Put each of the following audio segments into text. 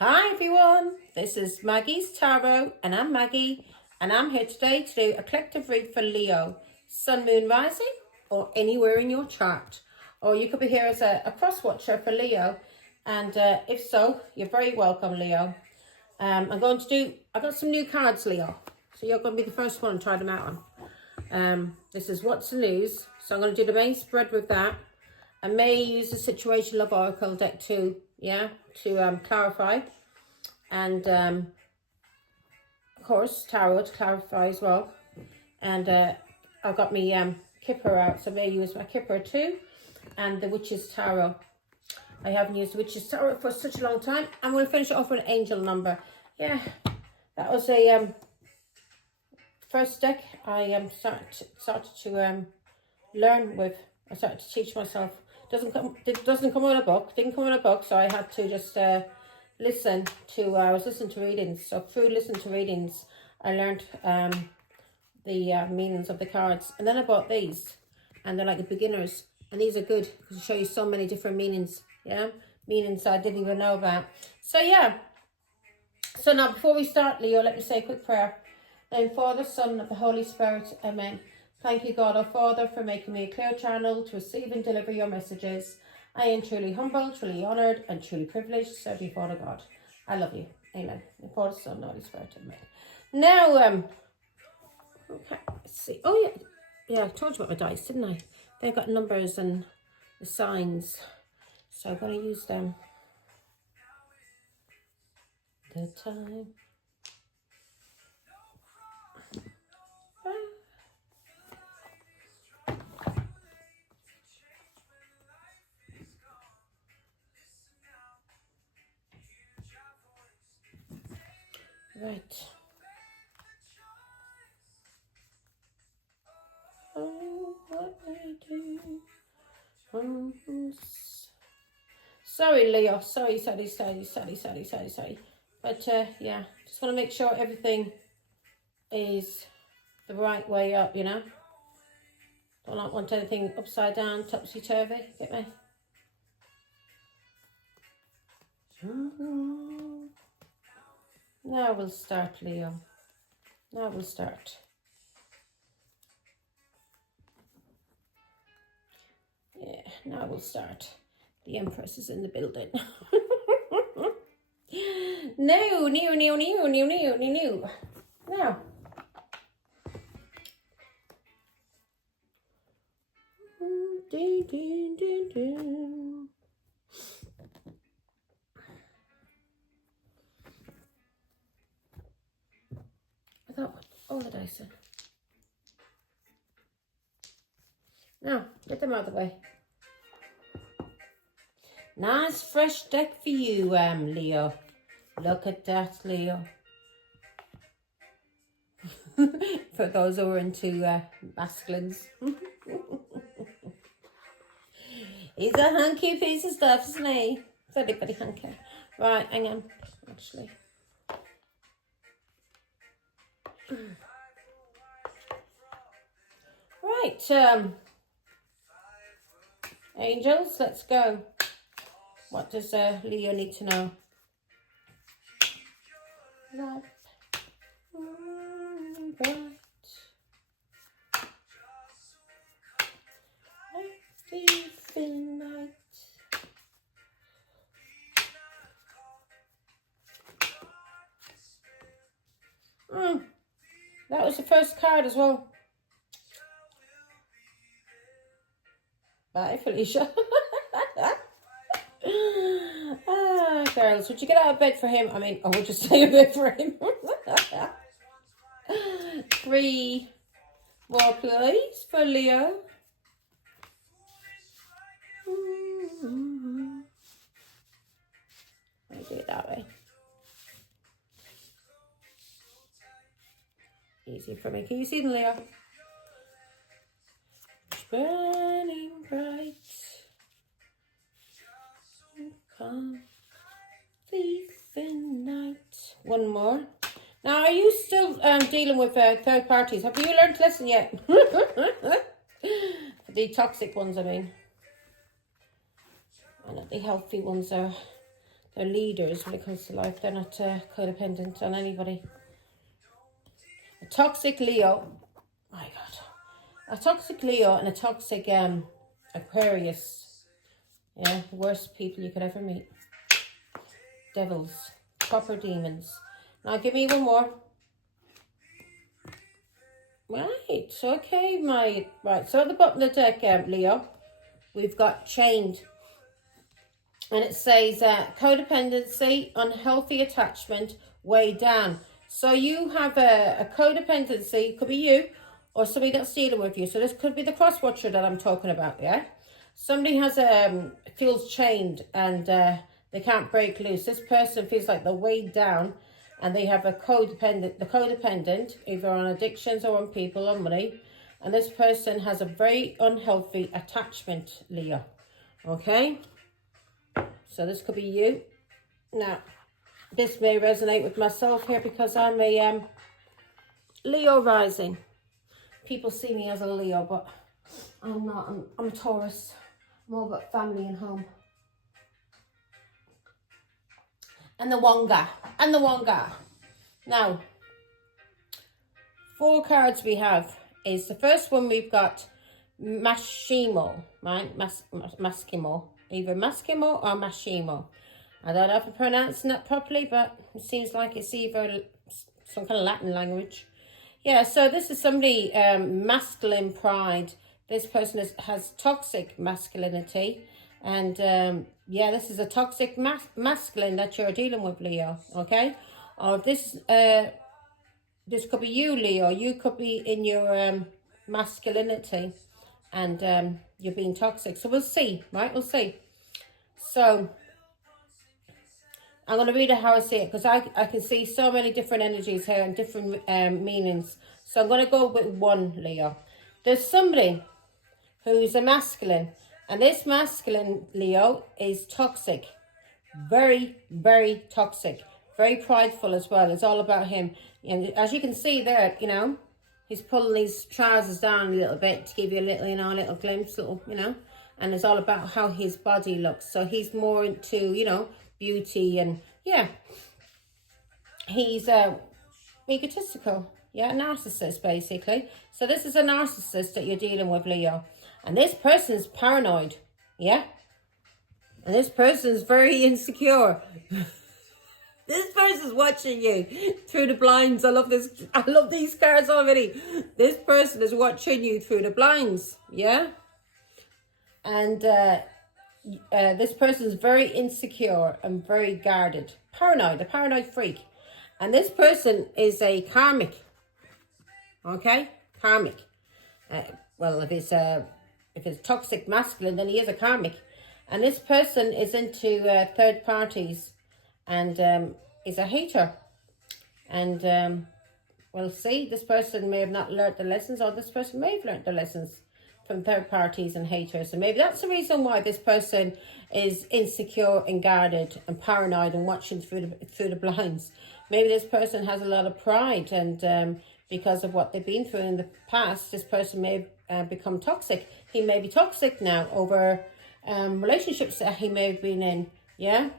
Hi everyone, this is Maggie's Tarot and I'm Maggie and I'm here today to do a collective read for Leo, Sun, Moon, Rising or anywhere in your chart. Or you could be here as a cross watcher for Leo, and if so, you're very welcome, Leo. I've got some new cards, Leo, so you're going to be the first one to try them out on. This is What's the News, so I'm going to do the main spread with that. I may use the Situation Love Oracle deck too, to clarify. And of course, tarot to clarify as well. And I've got my Kipper out, so I may use my Kipper too. And the Witch's Tarot. I haven't used the Witch's Tarot for such a long time. And we'll finish it off with an angel number. Yeah, that was a first deck I started to learn with. I started to teach myself. It doesn't come in a book. Didn't come in a book, so I had to just listen to. I was listening to readings. So through listening to readings, I learned the meanings of the cards, and then I bought these, and they're like the beginners, and these are good because they show you so many different meanings. Yeah, meanings I didn't even know about. So yeah. So now before we start, Leo, let me say a quick prayer. Name Father, Son, of the Holy Spirit. Amen. Thank you, God, our Father, for making me a clear channel to receive and deliver your messages. I am truly humbled, truly honoured, and truly privileged to serve you, Father God. I love you. Amen. In Father, Son, Holy Spirit. Amen. Now, okay, let's see. Oh, yeah, I told you about my dice, didn't I? They've got numbers and the signs, so I'm going to use them. The time. Right. Oh, what I do. Sorry, Leo. Sorry. But yeah, just want to make sure everything is the right way up, you know. Don't want anything upside down, topsy-turvy. Get me? Now we'll start, Leo. Now we'll start. Yeah, now we'll start. The Empress is in the building. No. Now. I thought all the dice in. Now, get them out of the way. Nice fresh deck for you, Leo. Look at that, Leo. For those who are into masculines. He's a hunky piece of stuff, isn't he? Very, very hunky. Right, hang on. Actually. Right, angels, let's go. What does Leo need to know? Love. Night. That was the first card as well. Bye, Felicia. Girls, would you get out of bed for him? I mean, I would just stay in bed for him. 3 more, please, for Leo. I'll do it that way. Easy for me. Can you see them, Leo? Burning bright. Come, thief in night. One more. Now, are you still dealing with third parties? Have you learned a lesson yet? The toxic ones, I mean. And the healthy ones are They're leaders when it comes to life. They're not codependent on anybody. A toxic Leo. My God. A toxic Leo and a toxic Aquarius. Yeah, the worst people you could ever meet. Devils. Proper demons. Now give me one more. Right, okay, right. So at the bottom of the deck, Leo, we've got chained. And it says codependency, unhealthy attachment, way down. So you have a codependency, could be you or somebody that's dealing with you. So this could be the cross watcher that I'm talking about, yeah? Somebody has feels chained and they can't break loose. This person feels like they're weighed down and they have the codependent, either on addictions or on people or money. And this person has a very unhealthy attachment, Leo. Okay? So this could be you. Now, this may resonate with myself here because I'm a Leo rising. People see me as a Leo, but I'm not. I'm a Taurus. I'm all about family and home. And the Wonga. Now, 4 cards we have is the first one we've got Mashimo, right? Maskimo. Either Maskimo or Mashimo. I don't know if I'm pronouncing that properly, but it seems like it's either some kind of Latin language. Yeah, so this is somebody, masculine pride. This person has toxic masculinity. And yeah, this is a toxic masculine that you're dealing with, Leo, okay? Or this could be you, Leo. You could be in your masculinity and you're being toxic. So we'll see, right? We'll see. So I'm going to read it how I see it because I can see so many different energies here and different meanings. So I'm going to go with one, Leo. There's somebody who's a masculine. And this masculine, Leo, is toxic. Very, very toxic. Very prideful as well. It's all about him. And as you can see there, you know, he's pulling these trousers down a little bit to give you a little, you know, a little glimpse, little, you know. And it's all about how his body looks. So he's more into, you know, beauty and, yeah. He's egotistical. Yeah, narcissist, basically. So this is a narcissist that you're dealing with, Leo. And this person's paranoid, yeah? And this person's very insecure. This person's watching you through the blinds. I love this. I love these cards already. This person is watching you through the blinds, yeah? And this person's very insecure and very guarded. Paranoid, a paranoid freak. And this person is a karmic, okay? Karmic. Well, if it's toxic masculine, then he is a karmic. And this person is into third parties and is a hater. And we'll see, this person may have not learned the lessons, or this person may have learned the lessons from third parties and haters. And maybe that's the reason why this person is insecure and guarded and paranoid and watching through the blinds. Maybe this person has a lot of pride and because of what they've been through in the past, this person may become toxic. He may be toxic now over relationships that he may have been in, yeah,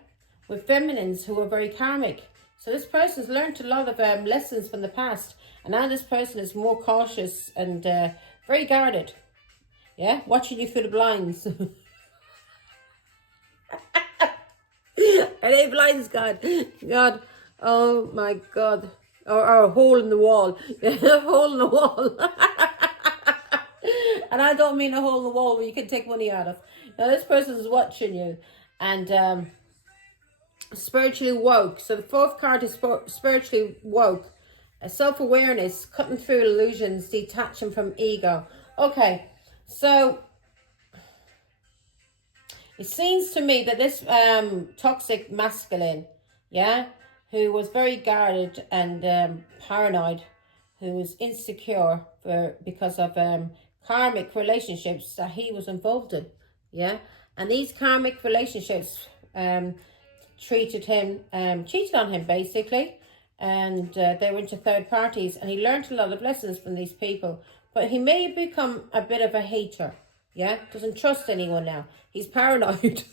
with feminines who are very karmic. So this person's learned a lot of lessons from the past, and now this person is more cautious and very guarded, yeah, watching you through the blinds. Are they blinds, God? God, oh my God. Or a hole in the wall. A hole in the wall. And I don't mean a hole in the wall where you can take money out of. Now this person is watching you and spiritually woke. So the 4th card is spiritually woke. Self-awareness, cutting through illusions, detaching from ego. Okay, so it seems to me that this toxic masculine, yeah, who was very guarded and paranoid, who was insecure because of karmic relationships that he was involved in, yeah? And these karmic relationships cheated on him, basically. And they were into third parties. And he learned a lot of lessons from these people. But he may become a bit of a hater, yeah? Doesn't trust anyone now. He's paranoid.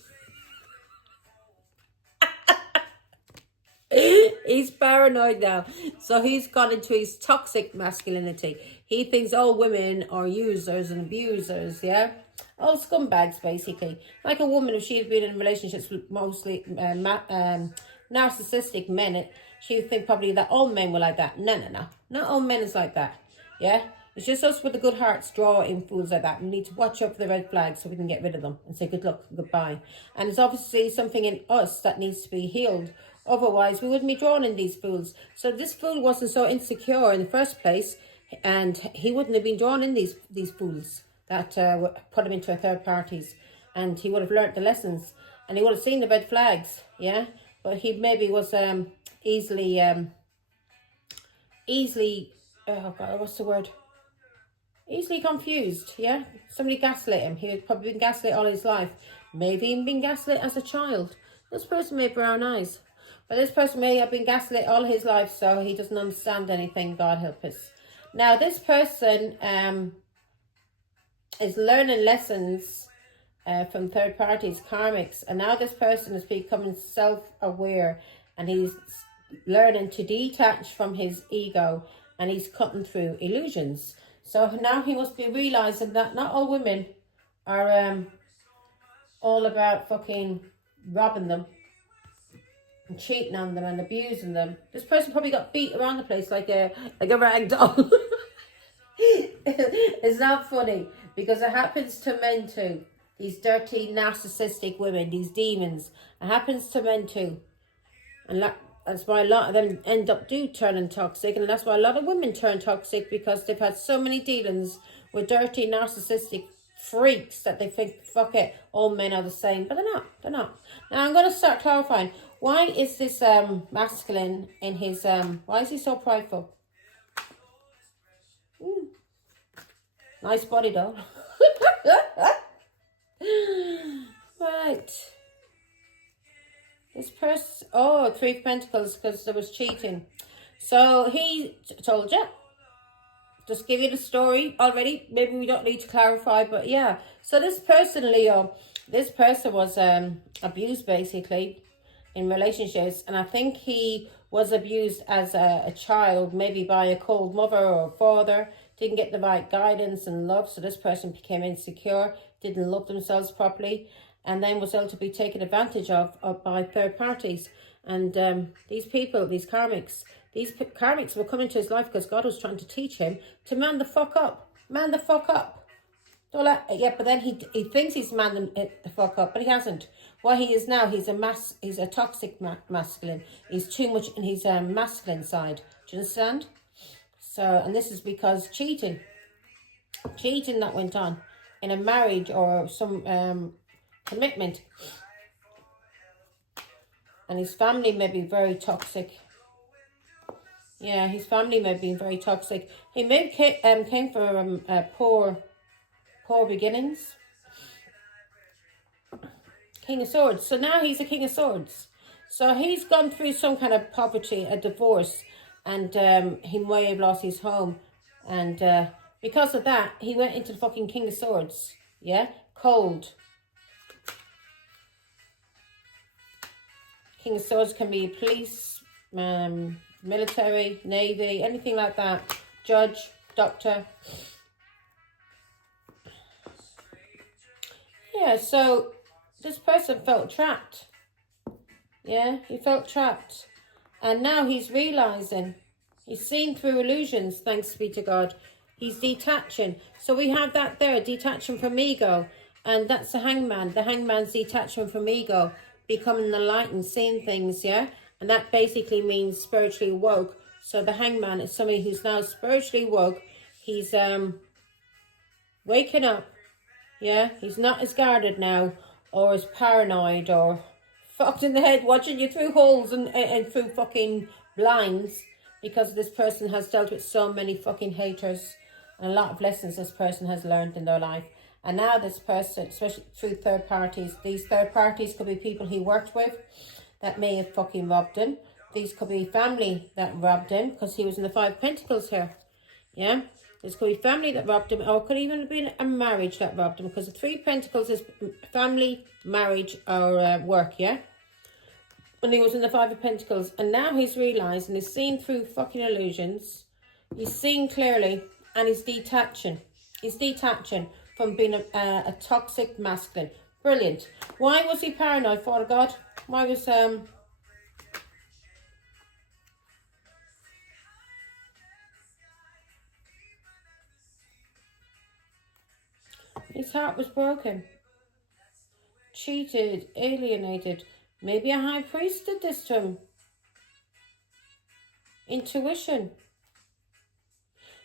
He's paranoid now. So he's gone into his toxic masculinity. He thinks all women are users and abusers, yeah? All scumbags, basically. Like a woman, if she had been in relationships with mostly narcissistic men, she would think probably that all men were like that. No. Not all men is like that, yeah? It's just us with the good hearts drawing fools like that. We need to watch out for the red flags so we can get rid of them and say good luck, goodbye. And it's obviously something in us that needs to be healed. Otherwise, we wouldn't be drawn in these fools. So this fool wasn't so insecure in the first place, and he wouldn't have been drawn in these fools that put him into a third parties. And he would have learnt the lessons, and he would have seen the red flags, yeah? But he maybe was easily, oh God, what's the word? Easily confused, yeah? Somebody gaslit him. He had probably been gaslit all his life. Maybe even been gaslit as a child. This person may have brown eyes. But this person may have been gaslit all his life, so he doesn't understand anything. God help us. Now, this person is learning lessons from third parties, karmics. And now this person is becoming self-aware. And he's learning to detach from his ego. And he's cutting through illusions. So now he must be realising that not all women are all about fucking robbing them and cheating on them and abusing them. This person probably got beat around the place like a rag doll. It's not funny because it happens to men too. These dirty, narcissistic women, these demons. It happens to men too. And that's why a lot of them end up turning toxic, and that's why a lot of women turn toxic, because they've had so many dealings with dirty, narcissistic freaks that they think, fuck it, all men are the same. But they're not. Now I'm going to start clarifying, why is this masculine in his, why is he so prideful? Nice body though. Right. This person, oh, 3 of Pentacles, because there was cheating. So he told you. Just give you the story already. Maybe we don't need to clarify, but yeah. So this person, Leo, this person was abused basically in relationships. And I think he was abused as a child, maybe by a cold mother or father. Didn't get the right guidance and love. So this person became insecure, didn't love themselves properly. And then was able to be taken advantage of by third parties. And these people, these karmics were coming to his life because God was trying to teach him to man the fuck up. Man the fuck up. Yeah, but then he thinks he's man the fuck up, but he hasn't. What he is now, he's a toxic masculine. He's too much in his masculine side. Do you understand? So, and this is because cheating that went on in a marriage or some commitment, and his family may be very toxic. Yeah, his family may be very toxic. He may came from poor beginnings. King of Swords. So now he's a King of Swords. So he's gone through some kind of poverty, a divorce, and he may have lost his home, and because of that, he went into the fucking King of Swords. Yeah, cold. King of Swords can be police, military, navy, anything like that. Judge, doctor. Yeah, so this person felt trapped. Yeah, he felt trapped. And now he's realising. He's seeing through illusions, thanks be to God. He's detaching. So we have that there, detaching from ego. And that's the hangman. The hangman's detaching from ego. Becoming the light and seeing things, yeah? And that basically means spiritually woke. So the hangman is somebody who's now spiritually woke. He's waking up, yeah? He's not as guarded now, or as paranoid, or fucked in the head, watching you through holes and through fucking blinds, because this person has dealt with so many fucking haters, and a lot of lessons this person has learned in their life. And now this person, especially through third parties, these third parties could be people he worked with that may have fucking robbed him. These could be family that robbed him, because he was in the 5 of Pentacles here. Yeah? This could be family that robbed him, or it could even have been a marriage that robbed him, because the 3 of Pentacles is family, marriage, or work, yeah? And he was in the Five of Pentacles. And now he's realised and he's seeing through fucking illusions. He's seeing clearly and he's detaching. He's detaching from being a toxic masculine. Brilliant. Why was he paranoid, Father God? Why was... his heart was broken. Cheated, alienated. Maybe a high priest did this to him. Intuition.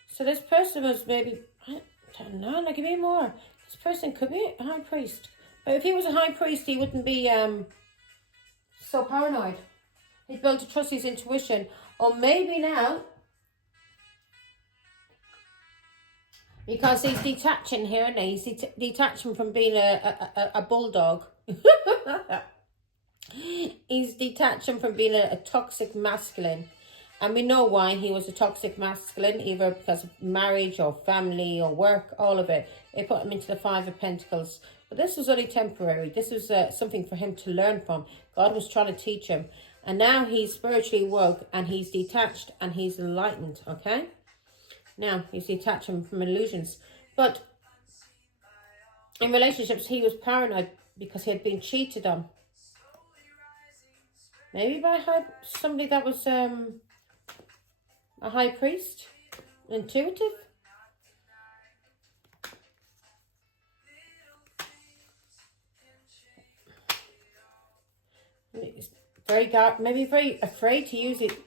So this person was maybe, I don't know, like, give me more. This person could be a high priest. But if he was a high priest, he wouldn't be so paranoid. He'd be able to trust his intuition. Or maybe now, because he's detaching here, and he's detaching from being a bulldog. He's detaching from being a toxic masculine. And we know why he was a toxic masculine, either because of marriage or family or work, all of it. It put him into the Five of Pentacles. But this was only temporary. This was something for him to learn from. God was trying to teach him. And now he's spiritually woke and he's detached and he's enlightened, okay? Now he's detaching from illusions. But in relationships, he was paranoid because he had been cheated on. Maybe by somebody that was... a high priest, intuitive. He's very dark, maybe very afraid to use it.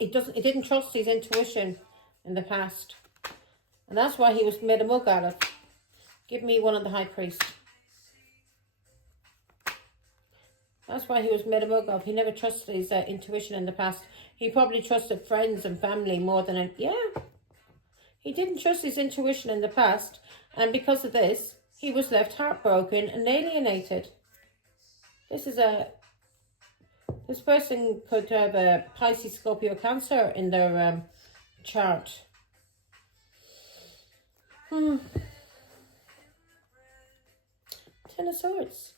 He didn't trust his intuition in the past, and that's why he was made a mug out of. Give me one of the high priest. That's why he was made a mug of. He never trusted his intuition in the past. He probably trusted friends and family more than... He didn't trust his intuition in the past. And because of this, he was left heartbroken and alienated. This person could have a Pisces, Scorpio, Cancer in their chart. Ten of Swords.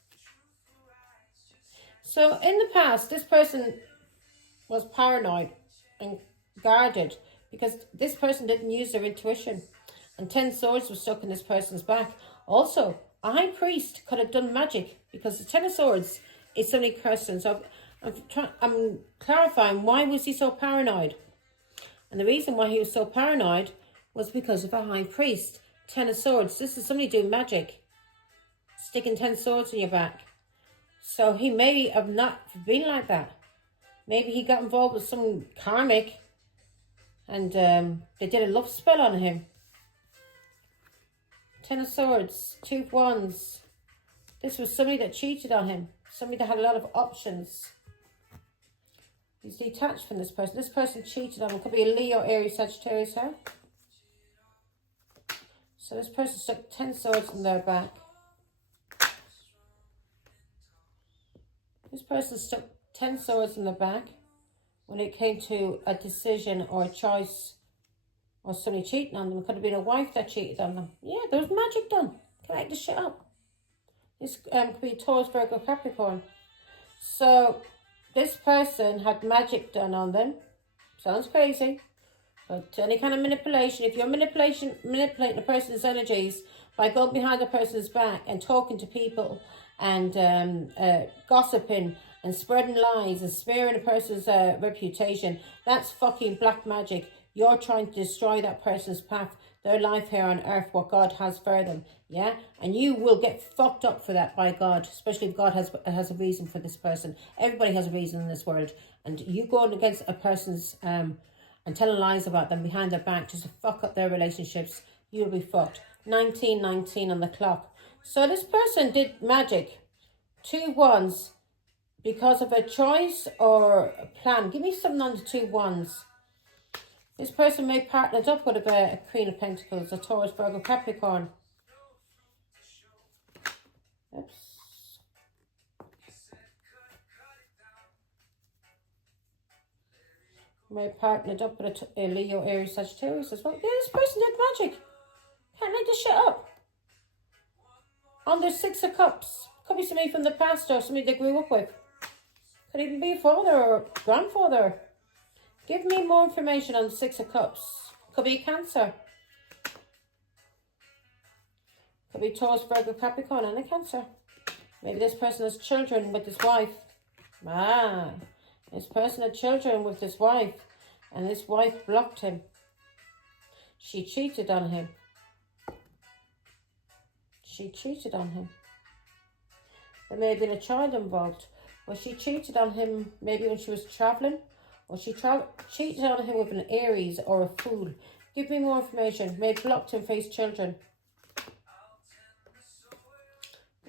So in the past, this person was paranoid and guarded because this person didn't use their intuition. And 10 swords was stuck in this person's back. Also, a high priest could have done magic because the 10 of swords is somebody person. So I'm clarifying, why was he so paranoid? And the reason why he was so paranoid was because of a high priest. 10 of swords. This is somebody doing magic. Sticking 10 swords in your back. So he may have not been like that. Maybe he got involved with some karmic and they did a love spell on him. 10 of Swords, 2 of Wands. This was somebody that cheated on him. Somebody that had a lot of options. He's detached from this person. This person cheated on him. Could be a Leo, Aries, Sagittarius here. So this person stuck 10 swords in their back. This person stuck 10 swords in the back when it came to a decision or a choice or somebody cheating on them. It could have been a wife that cheated on them. Yeah, there was magic done. Can I make this shit up? This could be Taurus, Virgo, Capricorn. So this person had magic done on them. Sounds crazy. But any kind of manipulation, if you're manipulating a person's energies by going behind the person's back and talking to people and gossiping and spreading lies and smearing a person's reputation, that's fucking black magic. You're trying to destroy that person's path, their life here on earth, what God has for them, yeah? And you will get fucked up for that by God, especially if God has a reason for this person. Everybody has a reason in this world. And you going against a person's... and telling lies about them behind their back just to fuck up their relationships, you'll be fucked. 1919 on the clock. So this person did magic. 2 wands because of a choice or a plan. Give me something on the 2 wands. This person may partnered up with a Queen of Pentacles, a Taurus, Virgo, Capricorn. Oops. May partnered up with a Leo, Aries, Sagittarius as well. Yeah, this person did magic. Can't make this shit up. On the 6 of Cups. Could be somebody from the past or somebody they grew up with. Could Could even be a father or grandfather. Give me more information on the Six of Cups. Could be Cancer. Could be Taurus, Virgo, Capricorn, and a Cancer. Maybe this person has children with his wife. This person had children with his wife, and this wife blocked him. She cheated on him. There may have been a child involved. Or she cheated on him maybe when she was travelling. Or she cheated on him with an Aries or a Fool. Give me more information. Maybe blocked him for his children.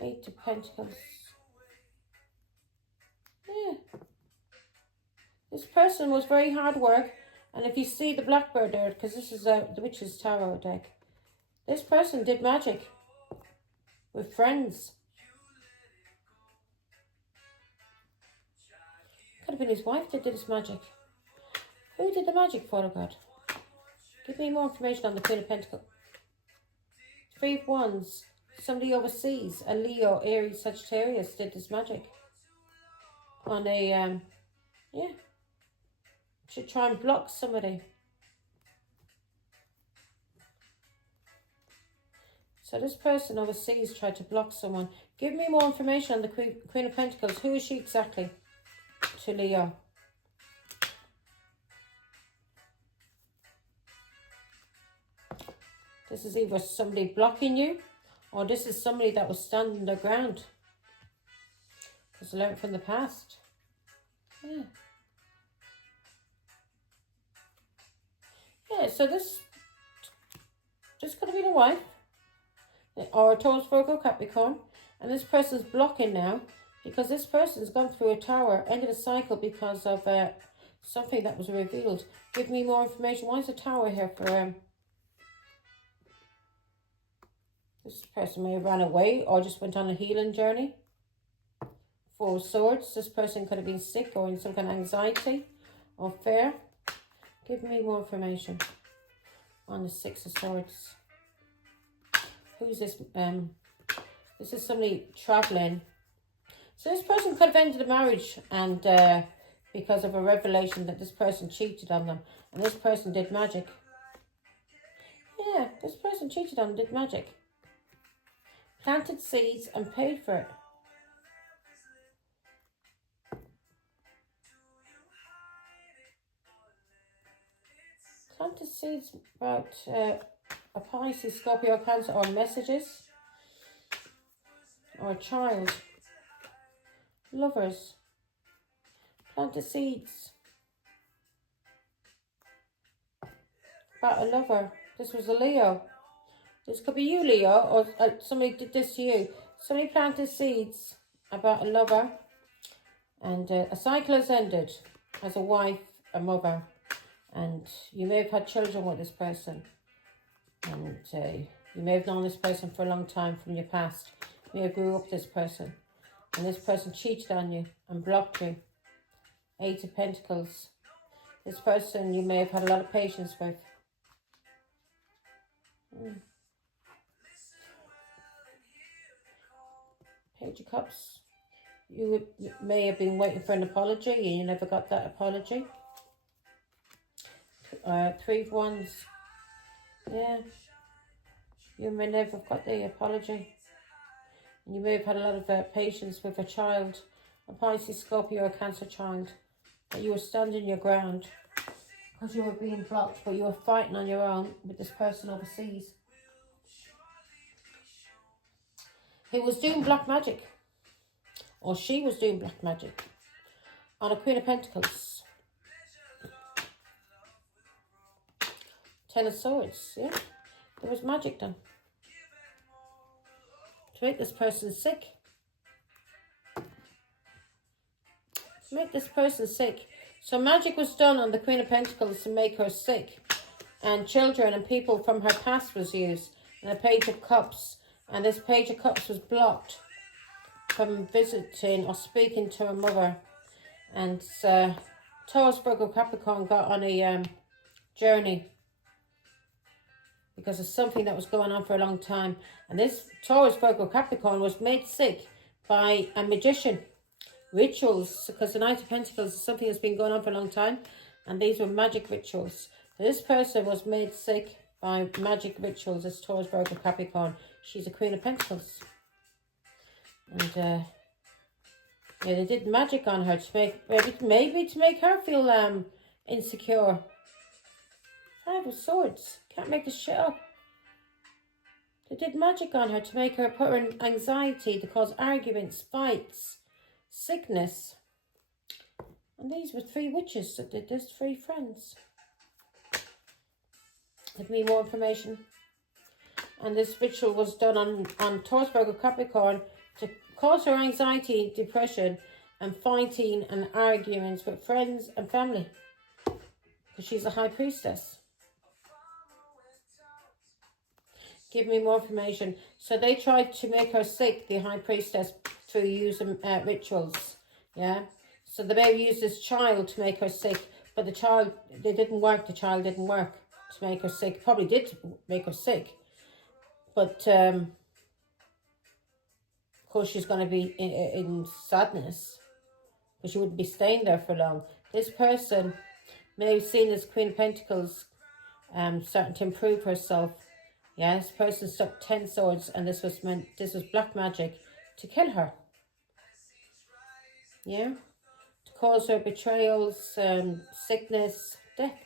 8 of Pentacles. Yeah. This person was very hard work. And if you see the Blackbird there, because this is the Witch's Tarot deck. This person did magic. With friends. Could have been his wife that did his magic. Who did the magic for, oh God? Give me more information on the Queen of Pentacles. 3 of Wands. Somebody overseas, a Leo, Aries, Sagittarius did this magic. On a, should try and block somebody. So this person overseas tried to block someone. Give me more information on the Queen of Pentacles. Who is she exactly? To Leo. This is either somebody blocking you, or this is somebody that was standing their ground. Because learned from the past. Yeah. Yeah, so this could have been a wife. Or a Taurus, Virgo, Capricorn. And this person's blocking now. Because this person's gone through a tower. Ended a cycle because of something that was revealed. Give me more information. Why is a tower here for... this person may have ran away or just went on a healing journey. 4 of Swords. This person could have been sick or in some kind of anxiety or fear. Give me more information on the 6 of Swords. Who's this? This is somebody traveling. So this person could have ended a marriage and because of a revelation that this person cheated on them. And this person did magic. Yeah, this person cheated on them, did magic. Planted seeds and paid for it. Planted seeds about a Pisces, Scorpio, Cancer, or messages. Or a child. Lovers. Planted seeds. About a lover. This was a Leo. This could be you, Leo, or somebody did this to you. Somebody planted seeds about a lover. And a cycle has ended as a wife, a mother. And you may have had children with this person. And you may have known this person for a long time from your past. You may have grew up with this person. And this person cheated on you and blocked you. 8 of Pentacles. This person you may have had a lot of patience with. Page of Cups. You may have been waiting for an apology and you never got that apology. 3 of Wands. Yeah. You may never have got the apology. And you may have had a lot of patience with a child. A Pisces, Scorpio, or Cancer child. But you were standing your ground. Because you were being blocked. But you were fighting on your own with this person overseas. He was doing black magic. Or she was doing black magic. On a Queen of Pentacles. 10 of Swords, yeah. There was magic done. To make this person sick. To make this person sick. So magic was done on the Queen of Pentacles to make her sick. And children and people from her past was used. And a Page of Cups. And this Page of Cups was blocked from visiting or speaking to her mother. And Taurus, Virgo, Capricorn got on a journey. Because of something that was going on for a long time. And this Taurus, Virgo, Capricorn was made sick by a magician. rituals, because the Knight of Pentacles is something that's been going on for a long time, and these were magic rituals. This person was made sick by magic rituals. It's Taurus, Virgo, Capricorn. She's a Queen of Pentacles. And yeah, they did magic on her to make, maybe to make her feel insecure. Five of Swords. Can't make this shit up. They did magic on her to make her put her in anxiety, to cause arguments, fights, sickness. And these were 3 witches that did this, 3 friends. Give me more information. And this ritual was done on Taurus, Virgo, Capricorn to cause her anxiety, depression, and fighting and arguments with friends and family. Because she's a high priestess. Give me more information. So they tried to make her sick, the high priestess, through using rituals. Yeah. So they may have used this child to make her sick, but the child, they didn't work. The child didn't work to make her sick. Probably did make her sick. But, of course, she's going to be in sadness. Because she wouldn't be staying there for long. This person may have seen this Queen of Pentacles starting to improve herself. Yeah, this person stuck 10 swords, and this was black magic to kill her. Yeah, to cause her betrayals, sickness, death.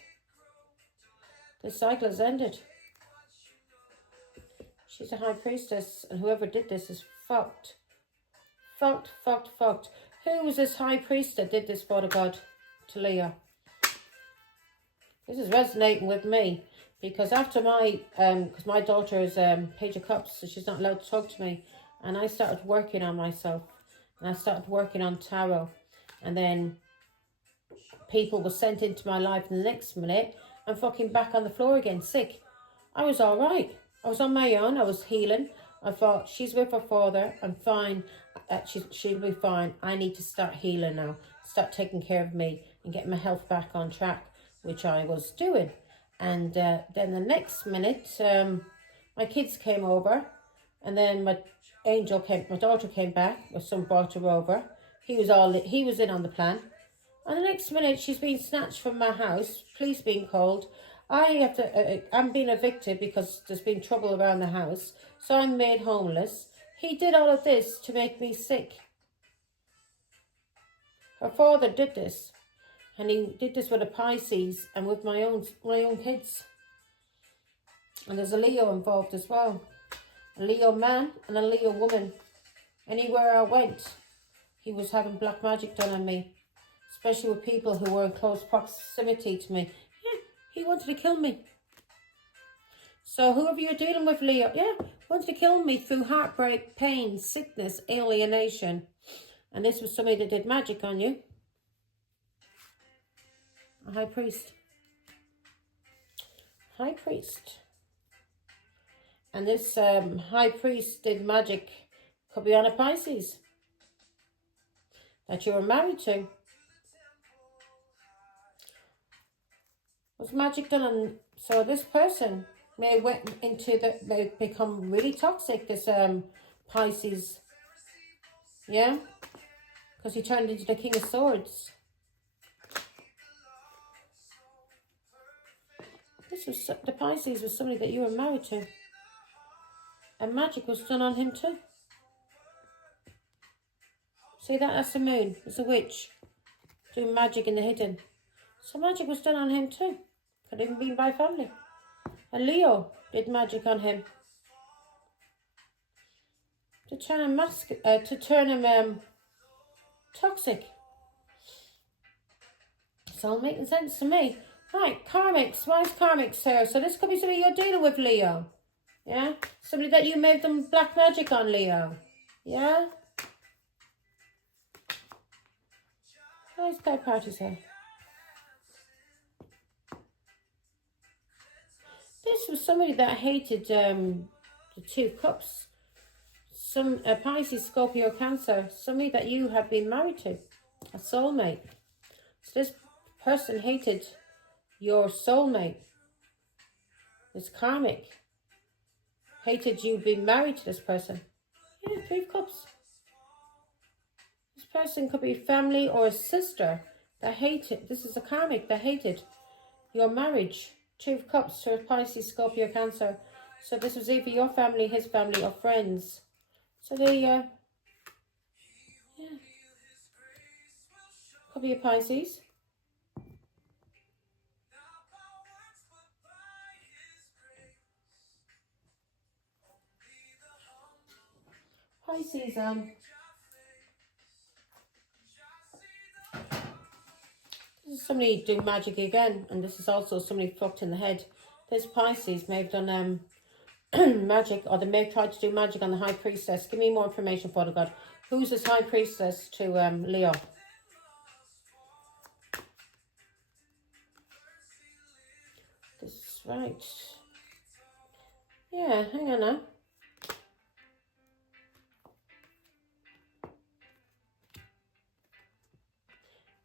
The cycle has ended. She's a high priestess, and whoever did this is fucked. Fucked, fucked, fucked. Who was this high priest that did this for the God to Leo? This is resonating with me. Because after because my daughter is Page of Cups, so she's not allowed to talk to me. And I started working on myself. And I started working on tarot. And then people were sent into my life in the next minute. I'm fucking back on the floor again, sick. I was all right. I was on my own. I was healing. I thought, she's with her father. I'm fine. She'll be fine. I need to start healing now. Start taking care of me and get my health back on track, which I was doing. And then the next minute, my kids came over, and then my daughter came back, my son brought her over. He was in on the plan. And the next minute, she's been snatched from my house, police being called. I'm being evicted because there's been trouble around the house, so I'm made homeless. He did all of this to make me sick. Her father did this. And he did this with a Pisces and with my own kids. And there's a Leo involved as well. A Leo man and a Leo woman. Anywhere I went, he was having black magic done on me. Especially with people who were in close proximity to me. Yeah, he wanted to kill me. So whoever you're dealing with, Leo, yeah, wanted to kill me through heartbreak, pain, sickness, alienation. And this was somebody that did magic on you. A high priest. High priest. And this high priest did magic. Could be on a Pisces. That you were married to. Was magic done on... So this person may become really toxic, this Pisces. Yeah? Because he turned into the King of Swords. The Pisces was somebody that you were married to. And magic was done on him too. See that? That's the moon. It's a witch. Doing magic in the hidden. So magic was done on him too. Could even be by family. And Leo did magic on him. To turn him toxic. It's all making sense to me. Right, karmics. Why is karmics here? So this could be somebody you're dealing with, Leo. Yeah? Somebody that you made them black magic on, Leo. Yeah? Why is guy parties here? This was somebody that hated the 2 cups. Some Pisces, Scorpio, Cancer. Somebody that you have been married to. A soulmate. So this person hated your soulmate. This karmic hated you being married to this person. Yeah, 3 of Cups. This person could be family or a sister that hated. This is a karmic that hated your marriage. Two of Cups to Pisces, Scorpio, Cancer. So this was either your family, his family, or friends. So they, yeah, could be a Pisces. Pisces, this is somebody doing magic again, and this is also somebody fucked in the head. This Pisces may have done magic, or they may have tried to do magic on the High Priestess. Give me more information, Father God. Who's this High Priestess to Leo? This is right. Yeah, hang on now.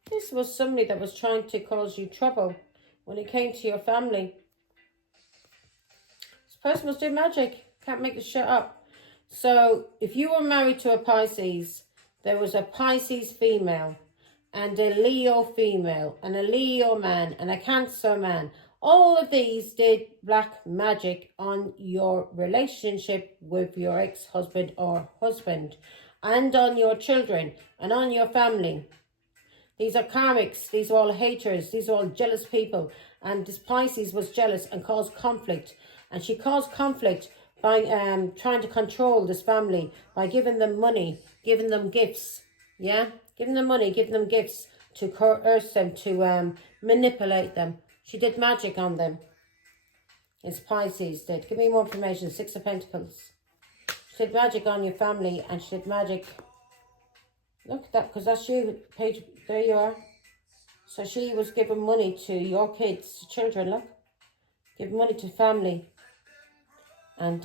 This was somebody that was trying to cause you trouble when it came to your family. This person was doing magic. Can't make this shit up. So, if you were married to a Pisces, there was a Pisces female and a Leo female and a Leo man and a Cancer man. All of these did black magic on your relationship with your ex-husband or husband, and on your children and on your family. These are karmics. These are all haters. These are all jealous people. And this Pisces was jealous and caused conflict. And she caused conflict by trying to control this family, by giving them money, giving them gifts. Yeah? Giving them money, giving them gifts to coerce them, to manipulate them. She did magic on them. It's Pisces did. Give me more information. Six of Pentacles. She did magic on your family, and she did magic. Look at that, because that's you, page. There you are. So she was giving money to your kids, to children, look. Giving money to family. And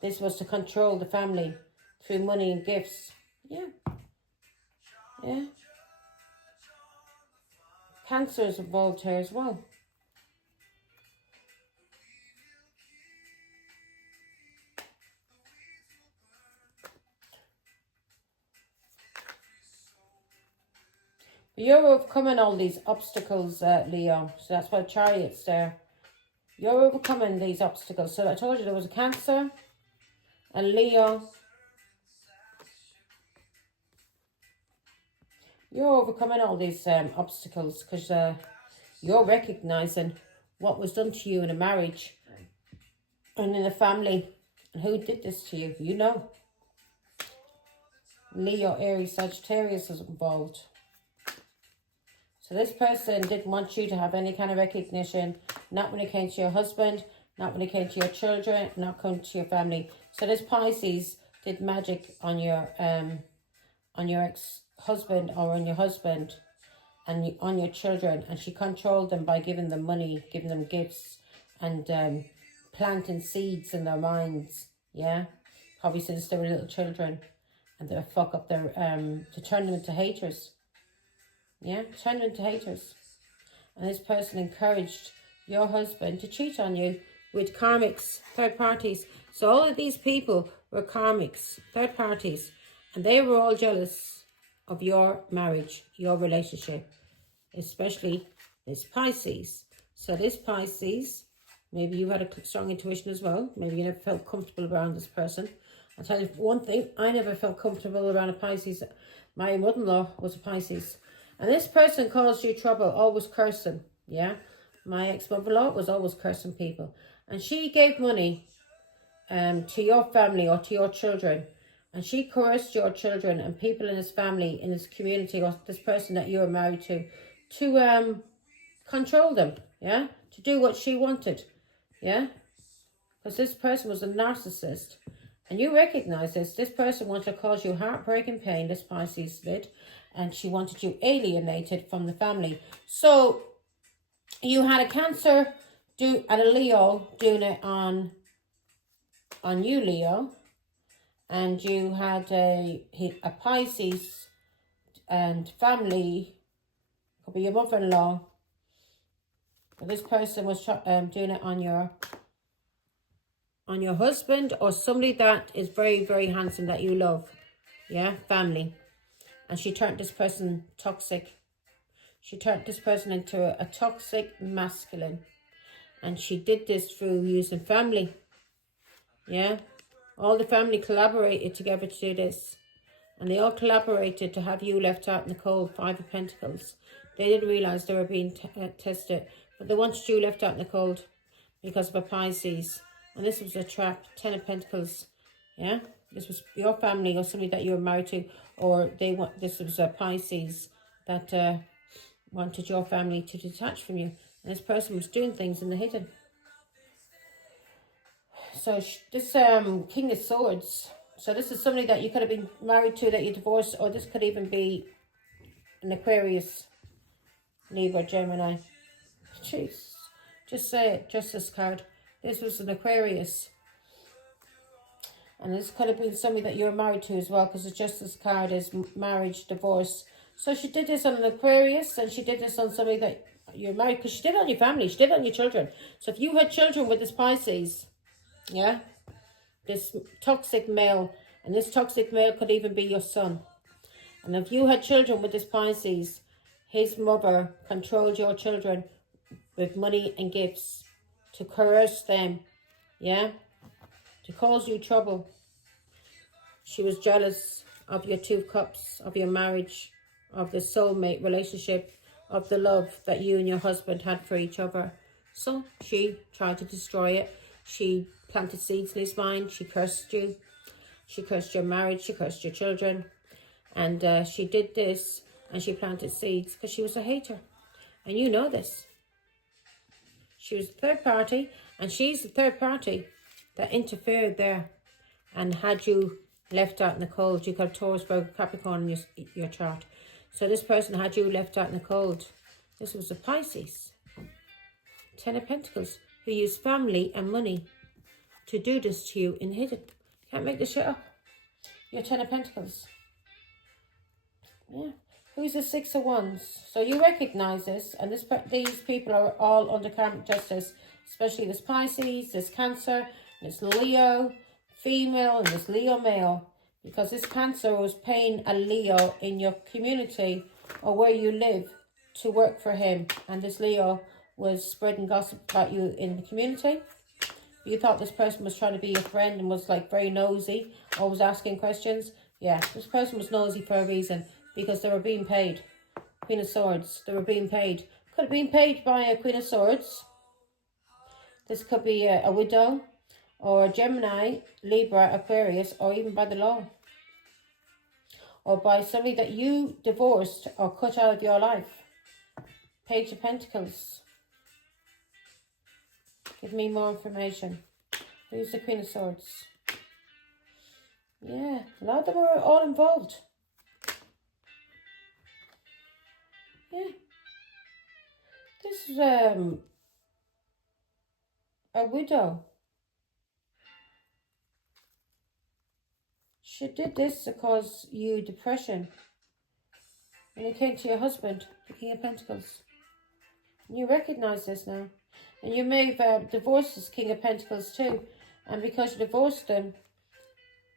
this was to control the family through money and gifts. Yeah. Yeah. Cancer is involved here as well. You're overcoming all these obstacles, Leo. So that's why Chariot's there. You're overcoming these obstacles. So I told you there was a Cancer, a Leo. You're overcoming all these obstacles because you're recognizing what was done to you in a marriage and in a family. And who did this to you? You know. Leo, Aries, Sagittarius is involved. So this person didn't want you to have any kind of recognition, not when it came to your husband, not when it came to your children, not come to your family. So this Pisces did magic on your ex-husband or on your husband and on your children, and she controlled them by giving them money, giving them gifts, and planting seeds in their minds. Yeah, probably since they were little children, and they fuck up their to turn them into haters. Yeah, turn them into haters. And this person encouraged your husband to cheat on you with karmics, third parties. So all of these people were karmics, third parties, and they were all jealous of your marriage, your relationship, especially this Pisces. So this Pisces, maybe you had a strong intuition as well. Maybe you never felt comfortable around this person. I'll tell you one thing, I never felt comfortable around a Pisces. My mother-in-law was a Pisces. And this person caused you trouble, always cursing, yeah? My ex-mother-in-law was always cursing people. And she gave money to your family or to your children. And she coerced your children and people in this family, in this community, or this person that you were married to control them, yeah? To do what she wanted, yeah? Because this person was a narcissist. And you recognize this. This person wanted to cause you heartbreaking pain, this Pisces did. And she wanted you alienated from the family. So you had a Cancer and a Leo doing it on you, Leo. And you had a Pisces and family, could be your mother-in-law. But this person was doing it on your husband or somebody that is very, very handsome that you love. Yeah, family. and she turned this person toxic. She turned this person into a toxic masculine. And she did this through using family. Yeah. All the family collaborated together to do this. And they all collaborated to have you left out in the cold. 5 of Pentacles. They didn't realise they were being tested. But they wanted you left out in the cold because of a Pisces. And this was a trap. 10 of Pentacles. Yeah. This was your family or somebody that you were married to. Or this was a Pisces that wanted your family to detach from you. And this person was doing things in the hidden. So this King of Swords. So this is somebody that you could have been married to that you divorced. Or this could even be an Aquarius, Libra, Gemini. Jeez. Just say it. Justice card. This was an Aquarius. And this could have been somebody that you were married to as well. Because the Justice card is marriage, divorce. So she did this on an Aquarius. And she did this on somebody that you're married. Because she did it on your family. She did it on your children. So if you had children with this Pisces. Yeah. This toxic male. And this toxic male could even be your son. And if you had children with this Pisces. His mother controlled your children with money and gifts. To coerce them. Yeah. To cause you trouble. She was jealous of your 2 cups. Of your marriage. Of the soulmate relationship. Of the love that you and your husband had for each other. So she tried to destroy it. She planted seeds in his mind. She cursed you. She cursed your marriage. She cursed your children. And she did this. And she planted seeds. Because she was a hater. And you know this. She was the third party. And she's the third party that interfered there. And had you left out in the cold. You got Taurus, Virgo, Capricorn in your chart. So this person had you left out in the cold. This was a Pisces. 10 of Pentacles. Who used family and money to do this to you in hidden. Can't make this shit up. You're 10 of Pentacles. Yeah. Who's the 6 of Wands? So you recognize this. And these people are all under karmic justice. Especially this Pisces, this Cancer, this Leo female, and this Leo male. Because this Cancer was paying a Leo in your community or where you live to work for him. And this Leo was spreading gossip about you in the community. You thought this person was trying to be your friend and was like very nosy, always asking questions. Yeah, this person was nosy for a reason, because they were being paid. Queen of Swords, they were being paid. Could have been paid by a Queen of Swords. This could be a widow, or a Gemini, Libra, Aquarius, or even by the law. Or by somebody that you divorced or cut out of your life. Page of Pentacles. Give me more information. Who's the Queen of Swords? Yeah, a lot of them are all involved. Yeah. This is a widow. She did this to cause you depression. And it came to your husband, the King of Pentacles. And you recognize this now. And you may have divorced this King of Pentacles too. And because you divorced them,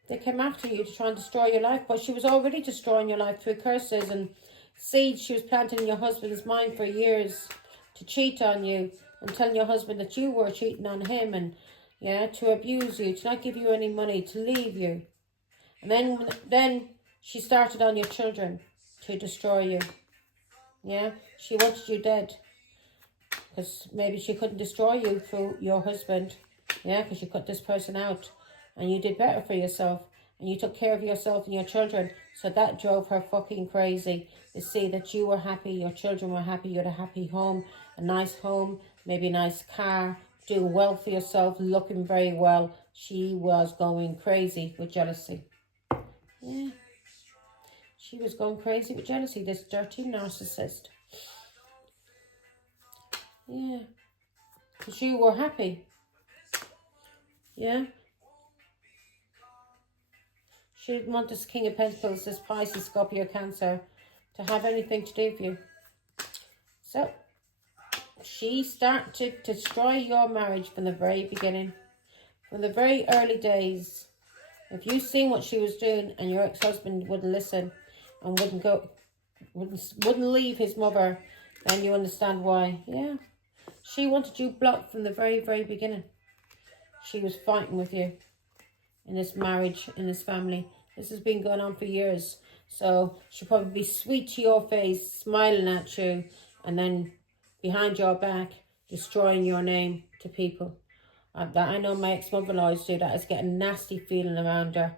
they came after you to try and destroy your life. But she was already destroying your life through curses and seeds she was planting in your husband's mind for years to cheat on you and telling your husband that you were cheating on him, and yeah, to abuse you, to not give you any money, to leave you. And then she started on your children to destroy you. Yeah, she wanted you dead. Because maybe she couldn't destroy you through your husband. Yeah, because you cut this person out. And you did better for yourself. And you took care of yourself and your children. So that drove her fucking crazy. To see that you were happy, your children were happy, you had a happy home. A nice home, maybe a nice car. Doing well for yourself, looking very well. She was going crazy with jealousy. Yeah. She was going crazy with jealousy, this dirty narcissist. Yeah. Because you were happy. Yeah. She didn't want this King of Pentacles, this Pisces, Scorpio, Cancer, to have anything to do with you. So, she started to destroy your marriage from the very beginning. From the very early days. If you seen what she was doing and your ex-husband wouldn't listen, and wouldn't leave his mother, then you understand why. Yeah, she wanted you blocked from the very, very beginning. She was fighting with you in this marriage, in this family. This has been going on for years. So she'll probably be sweet to your face, smiling at you, and then behind your back, destroying your name to people. That I know my ex-mother-in-law used to do that. It's getting a nasty feeling around her.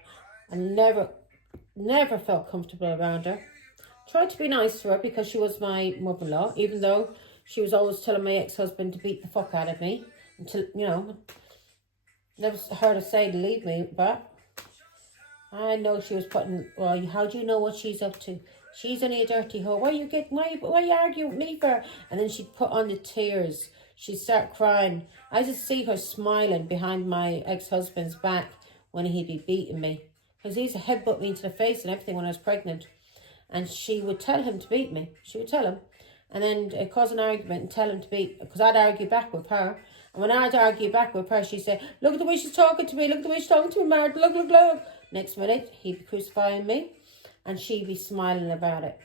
I never felt comfortable around her. Tried to be nice to her because she was my mother-in-law, even though she was always telling my ex-husband to beat the fuck out of me. Until, you know, never heard her say to leave me, but I know she was putting, well, how do you know what she's up to? She's only a dirty hoe. Why you arguing with me for? And then she'd put on the tears. She'd start crying. I just see her smiling behind my ex-husband's back when he'd be beating me. Because he used to headbutt me into the face and everything when I was pregnant. And she would tell him to beat me. She would tell him. And then cause an argument and tell him to beat, because I'd argue back with her. And when I'd argue back with her, she'd say, look at the way she's talking to me. Look at the way she's talking to me, Martin. Look. Next minute, he'd be crucifying me. And she'd be smiling about it.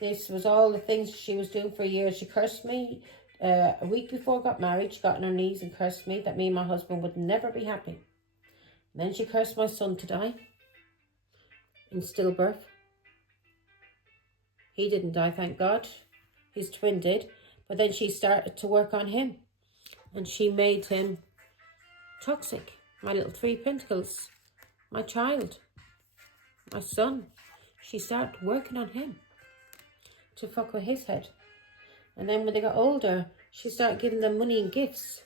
This was all the things she was doing for years. She cursed me. A week before I got married, she got on her knees and cursed me that me and my husband would never be happy. And then she cursed my son to die in stillbirth. He didn't die, thank God. His twin did. But then she started to work on him. And she made him toxic. My little three pentacles. My child. My son. She started working on him to fuck with his head. And then when they got older, she started giving them money and gifts.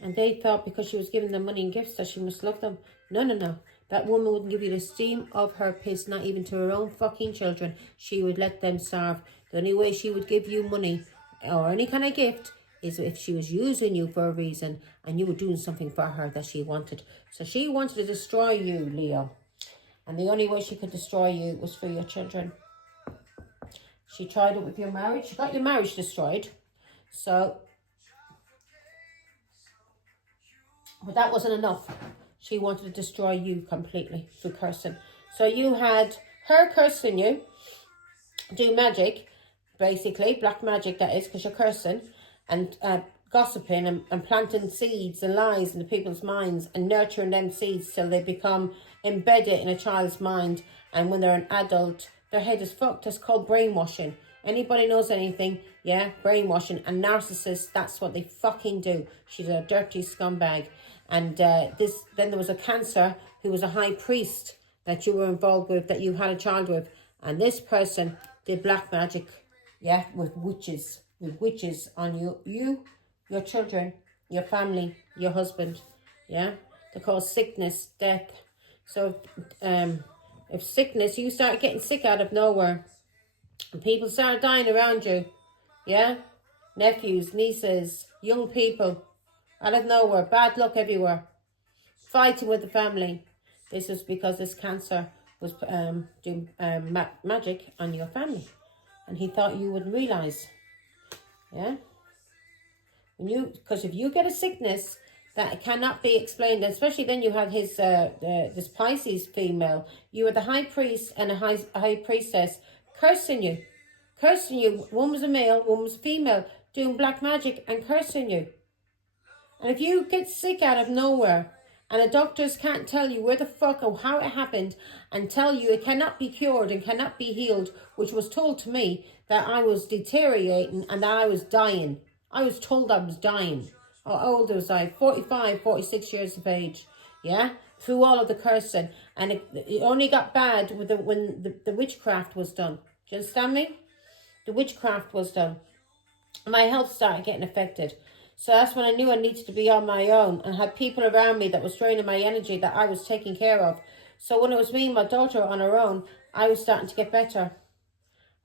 And they thought because she was giving them money and gifts that she must love them. No. That woman wouldn't give you the steam of her piss, not even to her own fucking children. She would let them starve. The only way she would give you money or any kind of gift is if she was using you for a reason and you were doing something for her that she wanted. So she wanted to destroy you, Leo. And the only way she could destroy you was for your children. She tried it with your marriage. She got your marriage destroyed. So, but that wasn't enough. She wanted to destroy you completely through cursing. So you had her cursing you, do magic, basically, black magic that is, because you're cursing, and gossiping and planting seeds and lies into people's minds and nurturing them seeds till they become embedded in a child's mind. And when they're an adult, their head is fucked. It's called brainwashing. Anybody knows anything, yeah, brainwashing. And narcissists, that's what they fucking do. She's a dirty scumbag. And then there was a Cancer who was a high priest that you were involved with, that you had a child with. And this person did black magic, yeah, with witches on you, your children, your family, your husband, yeah. They cause sickness, death. So if sickness, you start getting sick out of nowhere, and people start dying around you, yeah, nephews, nieces, young people, out of nowhere, bad luck everywhere, fighting with the family. This is because this Cancer was doing magic on your family, and he thought you wouldn't realize, yeah. Because if you get a sickness that cannot be explained, especially then you had his this Pisces female. You were the high priest and a high priestess cursing you. One was a male, one was a female, doing black magic and cursing you. And if you get sick out of nowhere and the doctors can't tell you where the fuck or how it happened and tell you it cannot be cured and cannot be healed, which was told to me that I was deteriorating and that I was dying. I was told I was dying. How old was I? 45, 46 years of age. Yeah? Through all of the cursing. And it only got bad with when the witchcraft was done. Do you understand me? The witchcraft was done. My health started getting affected. So that's when I knew I needed to be on my own and had people around me that was draining my energy that I was taking care of. So when it was me and my daughter on her own, I was starting to get better.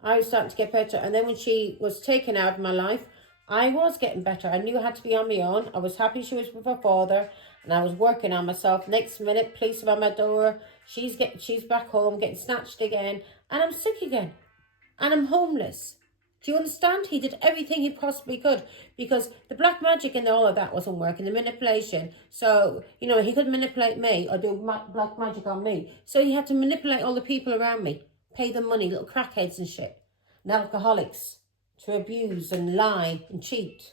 And then when she was taken out of my life, I was getting better. I knew I had to be on my own. I was happy she was with her father, and I was working on myself. Next minute, police are on my door. She's back home, getting snatched again, and I'm sick again, and I'm homeless. Do you understand? He did everything he possibly could because the black magic and all of that wasn't working, the manipulation. So, you know, he couldn't manipulate me or do black magic on me. So he had to manipulate all the people around me, pay them money, little crackheads and shit, and alcoholics to abuse and lie and cheat.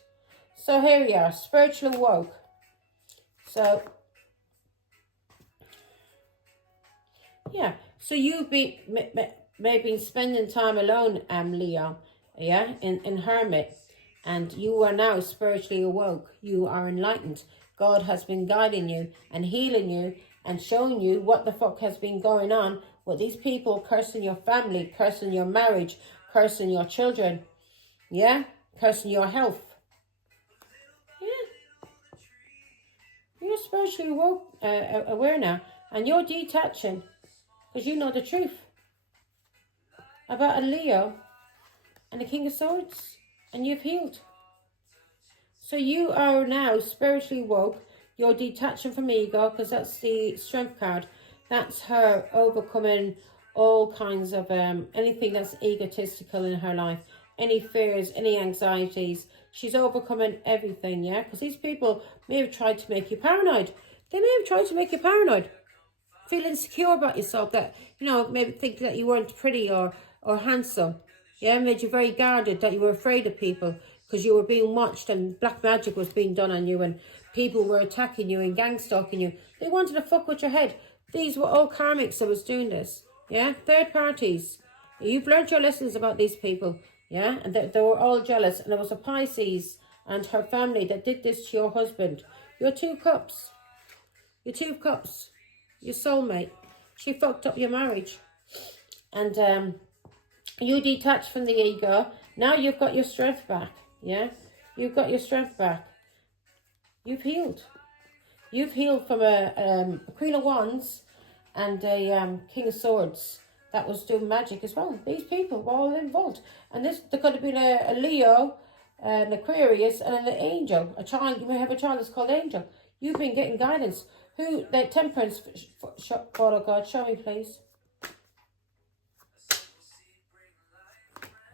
So here we are, spiritually woke. So, yeah. So you've been maybe spending time alone, Leo. Yeah, in hermit, and you are now spiritually awoke. You are enlightened. God has been guiding you and healing you and showing you what the fuck has been going on with these people cursing your family, cursing your marriage, cursing your children, yeah, cursing your health. Yeah, you're spiritually awoke, aware now, and you're detaching because you know the truth about a Leo and the King of Swords, and you've healed. So you are now spiritually woke. You're detaching from ego because that's the strength card. That's her overcoming all kinds of anything that's egotistical in her life, any fears, any anxieties. She's overcoming everything, yeah? Because these people may have tried to make you paranoid. They may have tried to make you paranoid. Feel insecure about yourself, that, you know, maybe think that you weren't pretty or handsome. Yeah, made you very guarded, that you were afraid of people because you were being watched and black magic was being done on you and people were attacking you and gang stalking you. They wanted to fuck with your head. These were all karmics that was doing this. Yeah, third parties. You've learned your lessons about these people. Yeah, and they were all jealous. And there was a Pisces and her family that did this to your husband. Your two cups. Your two cups. Your soulmate. She fucked up your marriage. And you detached from the ego. Now you've got your strength back. Yeah? You've got your strength back. You've healed. You've healed from a Queen of Wands and a King of Swords that was doing magic as well. These people were all involved. And there could have been a Leo, an Aquarius, and an angel. A child, you may have a child that's called Angel. You've been getting guidance. Who, the Temperance photo card, show me please.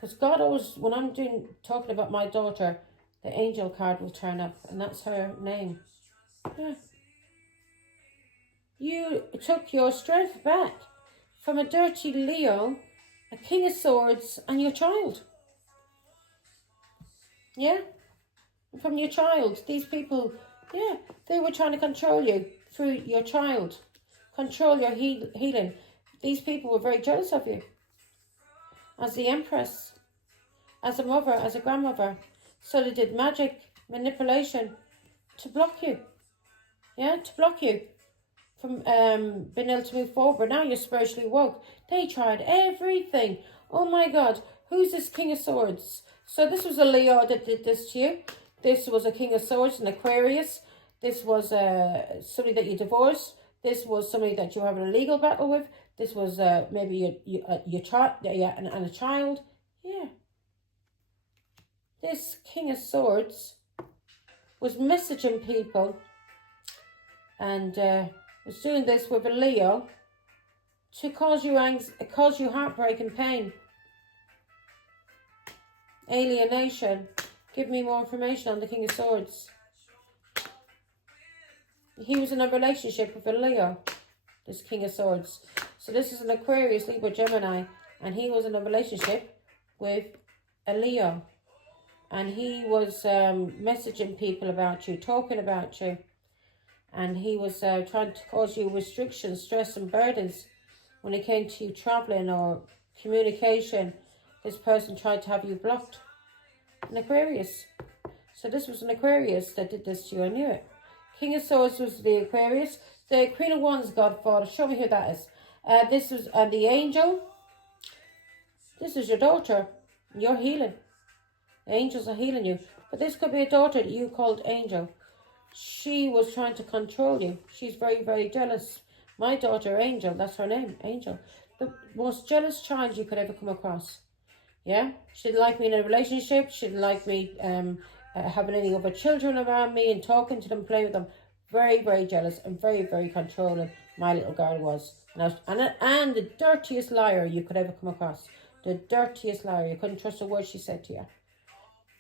Because God always, when I'm talking about my daughter, the angel card will turn up, and that's her name. Yeah. You took your strength back from a dirty Leo, a King of Swords, and your child. Yeah? From your child. These people, yeah, they were trying to control you through your child. Control your healing. These people were very jealous of you. As the Empress, as a mother, as a grandmother. So they did magic, manipulation to block you. Yeah, to block you from being able to move forward. But now you're spiritually woke. They tried everything. Oh my God, who's this King of Swords? So this was a Leo that did this to you. This was a King of Swords, an Aquarius. This was somebody that you divorced. This was somebody that you were having a legal battle with. This was maybe your child, yeah, and a child. Yeah. This King of Swords was messaging people and was doing this with a Leo to cause you heartbreak and pain. Alienation. Give me more information on the King of Swords. He was in a relationship with a Leo, this King of Swords. So this is an Aquarius, Libra, Gemini, and he was in a relationship with a Leo. And he was messaging people about you, talking about you. And he was trying to cause you restrictions, stress and burdens when it came to you traveling or communication. This person tried to have you blocked. An Aquarius. So this was an Aquarius that did this to you. I knew it. King of Swords was the Aquarius. The Queen of Wands, Godfather. Show me who that is. This was the angel. This is your daughter. You're healing. The angels are healing you. But this could be a daughter that you called Angel. She was trying to control you. She's very, very jealous. My daughter, Angel, that's her name, Angel. The most jealous child you could ever come across. Yeah? She didn't like me in a relationship. She didn't like me having any other children around me and talking to them, playing with them. Very, very jealous and very, very controlling. My little girl was. And the dirtiest liar you could ever come across. The dirtiest liar. You couldn't trust a word she said to you.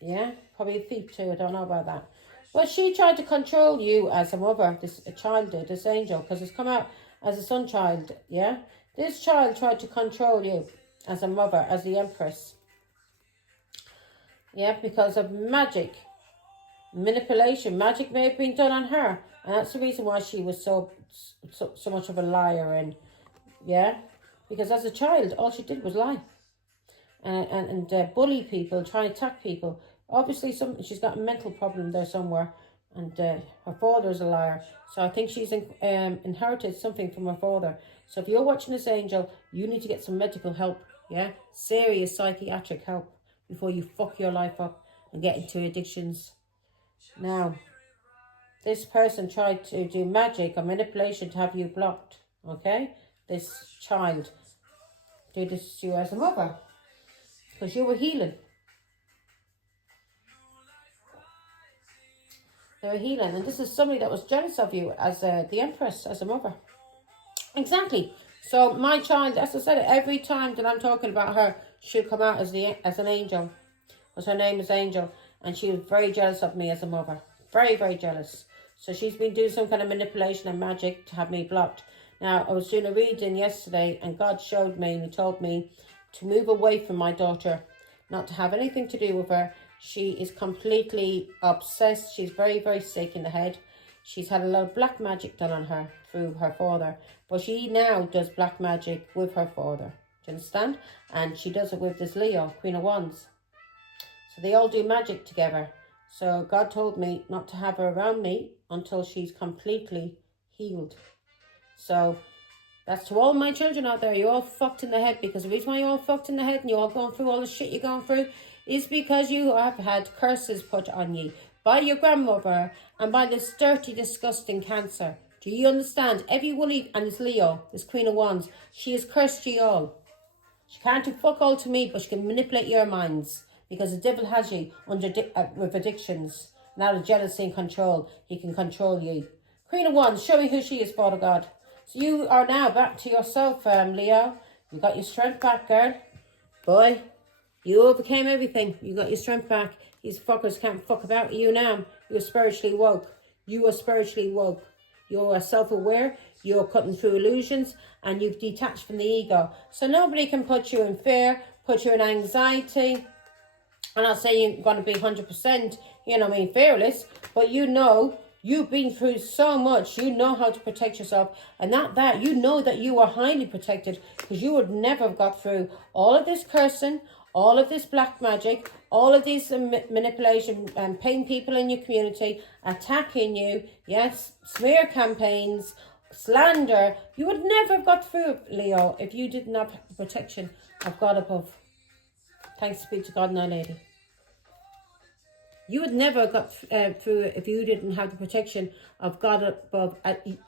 Yeah? Probably a thief too. I don't know about that. Well, she tried to control you as a mother. A child did, this angel. Because it's come out as a son child. Yeah? This child tried to control you as a mother, as the empress. Yeah? Because of magic. Manipulation. Magic may have been done on her. And that's the reason why she was so much of a liar. And yeah? Because as a child, all she did was lie. And bully people, try and attack people. Obviously, she's got a mental problem there somewhere, and her father's a liar. So I think she's inherited something from her father. So if you're watching this angel, you need to get some medical help, yeah? Serious psychiatric help before you fuck your life up and get into addictions. Now, this person tried to do magic or manipulation to have you blocked, okay? This child did this to you as a mother because you were healing. They were healing, and this is somebody that was jealous of you as the empress, as a mother. Exactly. So my child, as I said, every time that I'm talking about her, she'll come out as an angel, because her name is Angel, and she was very jealous of me as a mother. Very, very jealous. So she's been doing some kind of manipulation and magic to have me blocked. Now, I was doing a reading yesterday, and God showed me and he told me to move away from my daughter, not to have anything to do with her. She is completely obsessed. She's very, very sick in the head. She's had a lot of black magic done on her through her father. But she now does black magic with her father. Do you understand? And she does it with this Leo, Queen of Wands. So they all do magic together. So God told me not to have her around me until she's completely healed. So that's to all my children out there. You're all fucked in the head, because the reason why you're all fucked in the head and you're all going through all the shit you're going through is because you have had curses put on you by your grandmother and by this dirty, disgusting Cancer. Do you understand? Every one, and this Leo, this Queen of Wands, she has cursed you all. She can't do fuck all to me, but she can manipulate your minds, because the devil has you under with addictions. And out of jealousy and control, he can control you. Queen of Wands, show me who she is, Father God. So you are now back to yourself, Leo. You got your strength back, girl. Boy, you overcame everything. You got your strength back. These fuckers can't fuck about you now. You're spiritually woke. You are spiritually woke. You are self-aware. You're cutting through illusions. And you've detached from the ego. So nobody can put you in fear, put you in anxiety. I'm not saying you're going to be 100%, fearless. But you know, you've been through so much. You know how to protect yourself. And not that. You know that you are highly protected, because you would never have got through all of this cursing, all of this black magic, all of these manipulation and paying people in your community, attacking you, yes, smear campaigns, slander. You would never have got through, Leo, if you didn't have the protection of God above. Thanks be to God and Our Lady. You would never have got through it if you didn't have the protection of God above.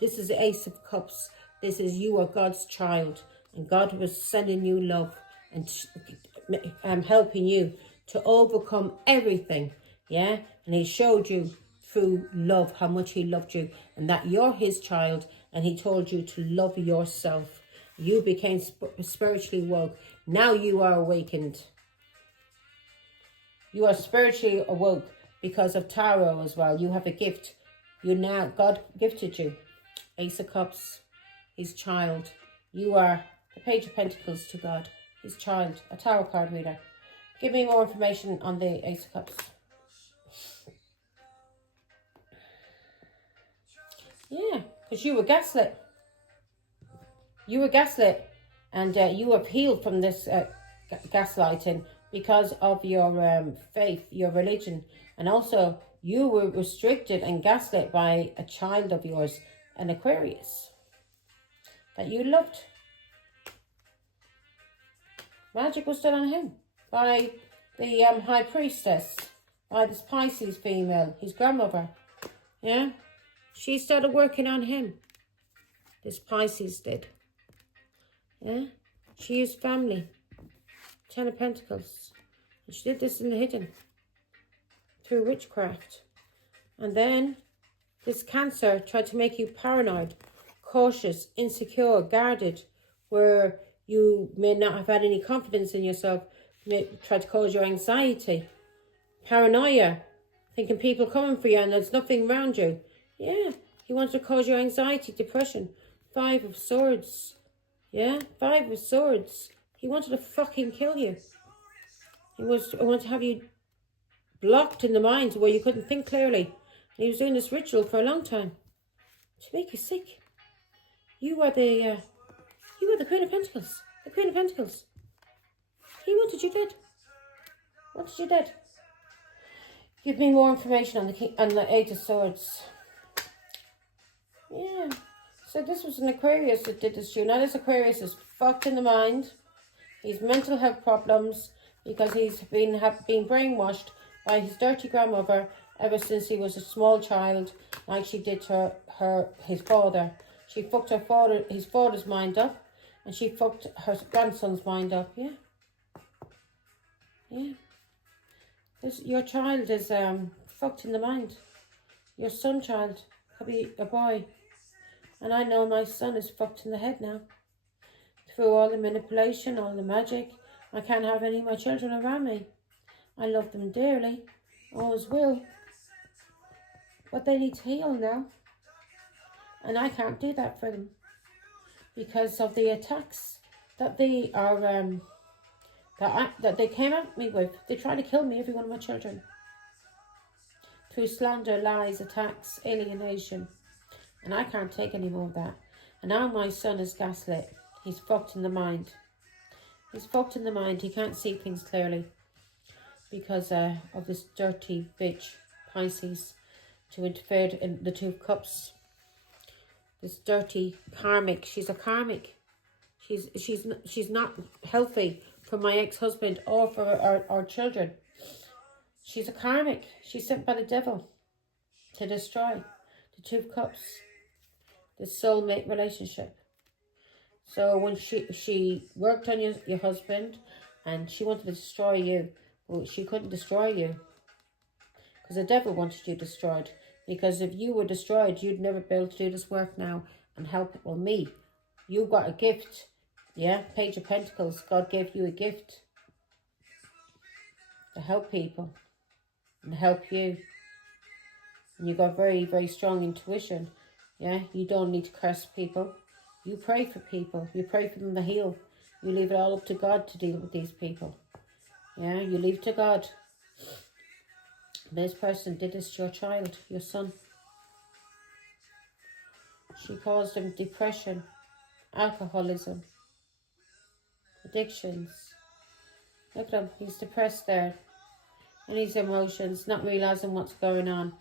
This is the Ace of Cups. This is, you are God's child. And God was sending you love and helping you to overcome everything. Yeah? And he showed you through love how much he loved you. And that you're his child. And he told you to love yourself. You became spiritually woke. Now you are awakened. You are spiritually awoke because of tarot as well. You have a gift. God gifted you. Ace of Cups, his child. You are the Page of Pentacles to God, his child, a tarot card reader. Give me more information on the Ace of Cups. Yeah, because you were gaslit. You were gaslit, and you have healed from this gaslighting because of your faith, your religion. And also, you were restricted and gaslit by a child of yours, an Aquarius, that you loved. Magic was done on him by the High Priestess, by this Pisces female, his grandmother. Yeah? She started working on him. This Pisces did. Yeah? She is family. 10 of Pentacles. And she did this in the hidden. Through witchcraft. And then this Cancer tried to make you paranoid, cautious, insecure, guarded. Where You may not have had any confidence in yourself. May try to cause your anxiety, paranoia, thinking people coming for you and there's nothing around you. Yeah, he wants to cause your anxiety, depression. 5 of Swords. Yeah, 5 of Swords. He wanted to fucking kill you. He wanted to have you blocked in the mind where you couldn't think clearly. And he was doing this ritual for a long time to make you sick. You were the Queen of Pentacles. The Queen of Pentacles. He wanted you dead. Wanted you dead. Give me more information on the 8 of Swords. Yeah. So this was an Aquarius that did this to you. Now this Aquarius is fucked in the mind. He's mental health problems because he's been brainwashed by his dirty grandmother ever since he was a small child, like she did to his father. She fucked his father's mind up, and she fucked her grandson's mind up. Yeah. Yeah. Your child is fucked in the mind. Your son child could be a boy. And I know my son is fucked in the head now. Through all the manipulation, all the magic. I can't have any of my children around me. I love them dearly. Always will. But they need to heal now. And I can't do that for them. Because of the attacks that they are that they came at me with. They tried to kill me, every one of my children. Through slander, lies, attacks, alienation. And I can't take any more of that. And now my son is gaslit. He's fucked in the mind. He's fucked in the mind. He can't see things clearly. Because of this dirty bitch, Pisces, to interfere in the 2 of Cups. This dirty karmic. She's a karmic. She's not healthy for my ex-husband or for our children. She's a karmic. She's sent by the devil to destroy the 2 of Cups. The soulmate relationship. So when she worked on your husband and she wanted to destroy you, well, she couldn't destroy you because the devil wanted you destroyed. Because if you were destroyed, you'd never be able to do this work now and help me. You got a gift. Yeah, Page of Pentacles. God gave you a gift to help people and help you. And you got very, very strong intuition. Yeah, you don't need to curse people. You pray for people. You pray for them to heal. You leave it all up to God to deal with these people. Yeah, you leave to God. This person did this to your child, your son. She caused him depression, alcoholism, addictions. Look at him, he's depressed there. And his emotions, not realising what's going on.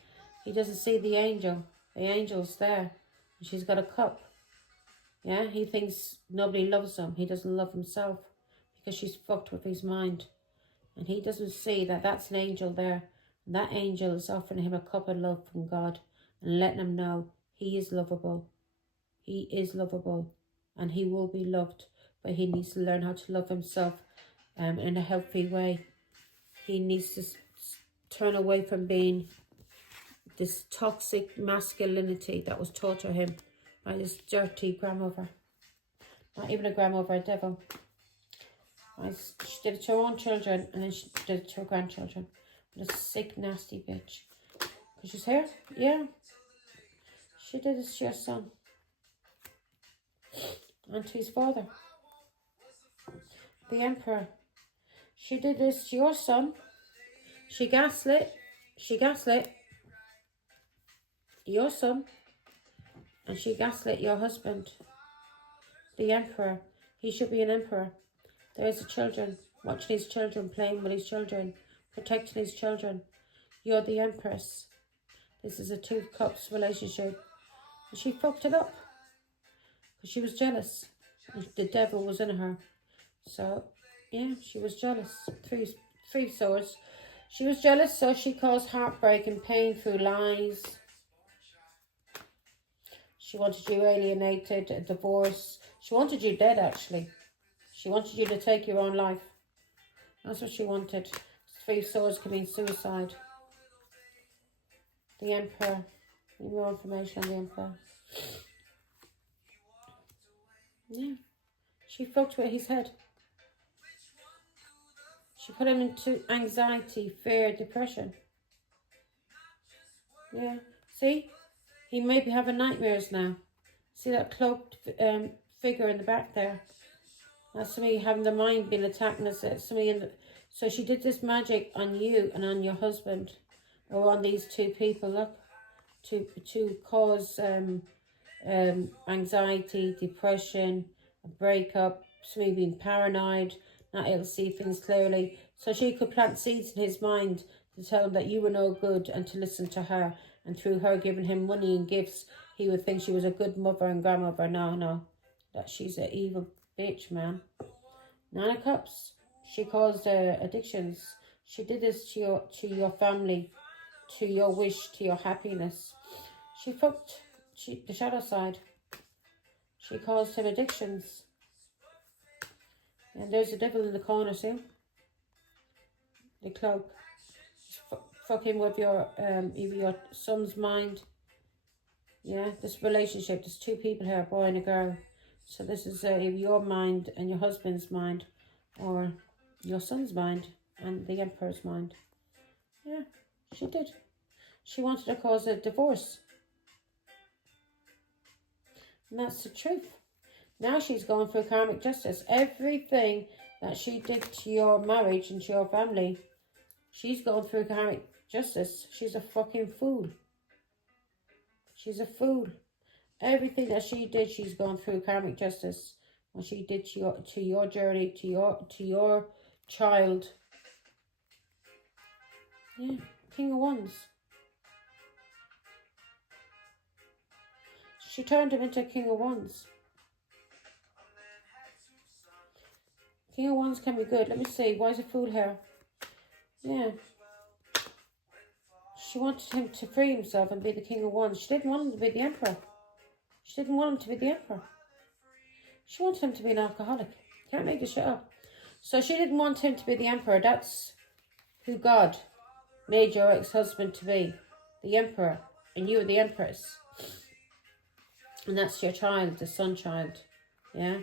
He doesn't see the angel. The angel's there. And she's got a cup. Yeah, he thinks nobody loves him. He doesn't love himself because she's fucked with his mind. And he doesn't see that that's an angel there. And that angel is offering him a cup of love from God and letting him know he is lovable. He is lovable and he will be loved. But he needs to learn how to love himself in a healthy way. He needs to turn away from being this toxic masculinity that was taught to him by this dirty grandmother. Not even a grandmother, a devil. She did it to her own children and then she did it to her grandchildren. What a sick, nasty bitch. Because she's here? Yeah. She did this to your son. And to his father. The Emperor. She did this to your son. She gaslit your son. And she gaslit your husband. The Emperor. He should be an emperor. There's the children. Watching his children, playing with his children. Protecting his children. You're the Empress. This is a 2 of Cups relationship. And she fucked it up. Because she was jealous. And the devil was in her. So, yeah, she was jealous. 3 swords. She was jealous, so she caused heartbreak and pain through lies. She wanted you alienated, a divorce. She wanted you dead, actually. She wanted you to take your own life. That's what she wanted. 3 swords can mean suicide. The Emperor. Need more information on the Emperor. Yeah. She fucked with his head. She put him into anxiety, fear, depression. Yeah. See? He may be having nightmares now. See that cloaked figure in the back there? That's somebody having the mind being attacked. And somebody in the... So she did this magic on you and on your husband. Or on these two people, look. To cause anxiety, depression, a breakup, somebody being paranoid, not able to see things clearly. So she could plant seeds in his mind to tell him that you were no good and to listen to her. And through her giving him money and gifts, he would think she was a good mother and grandmother. No. That she's an evil bitch, man. Nine of Cups. She caused addictions. She did this to your family, to your wish, to your happiness. She fucked the shadow side. She caused him addictions. And there's the devil in the corner, see? The cloak. Fuck him with your son's mind. Yeah, this relationship, there's two people here, a boy and a girl. So this is your mind and your husband's mind, or your son's mind and the Emperor's mind. Yeah, she did. She wanted to cause a divorce. And that's the truth. Now she's going through karmic justice. Everything that she did to your marriage and to your family, she's going through karmic justice. She's a fucking fool. She's a fool. Everything that she did, she's gone through karmic justice. What she did to your journey, to your child. Yeah, King of Wands. She turned him into King of Wands. King of Wands can be good. Let me see. Why is a fool here? Yeah. She wanted him to free himself and be the King of Wands. She didn't want him to be the Emperor. She didn't want him to be the Emperor. She wanted him to be an alcoholic. Can't make this shit up. So she didn't want him to be the Emperor. That's who God made your ex-husband to be. The Emperor. And you are the Empress. And that's your child, the son child. Yeah?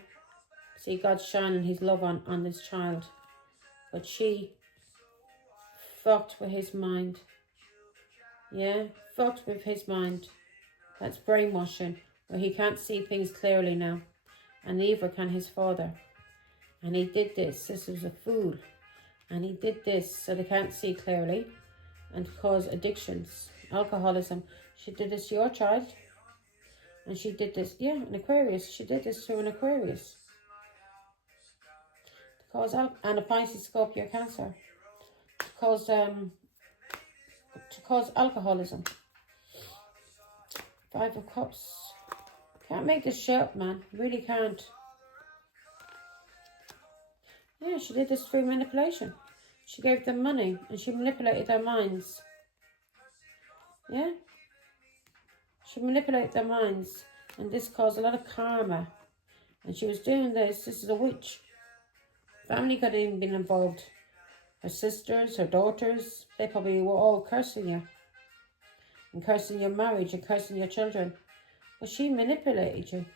See, God's shining his love on this child. But she fucked with his mind. Yeah? Fucked with his mind. That's brainwashing. Where he can't see things clearly now. And neither can his father. And he did this. This was a fool. And he did this so they can't see clearly. And cause addictions. Alcoholism. She did this to your child. And she did this, yeah, an Aquarius. She did this to an Aquarius. And a Pisces, Scorpio, Cancer. To cause alcoholism. Five of Cups. Can't make this shit up, man. Really can't. Yeah, she did this through manipulation. She gave them money and she manipulated their minds. Yeah? She manipulated their minds, and this caused a lot of karma. And she was doing this. This is a witch. Family could have even been involved. Her sisters, her daughters, they probably were all cursing you. And cursing your marriage and cursing your children. But she manipulated you.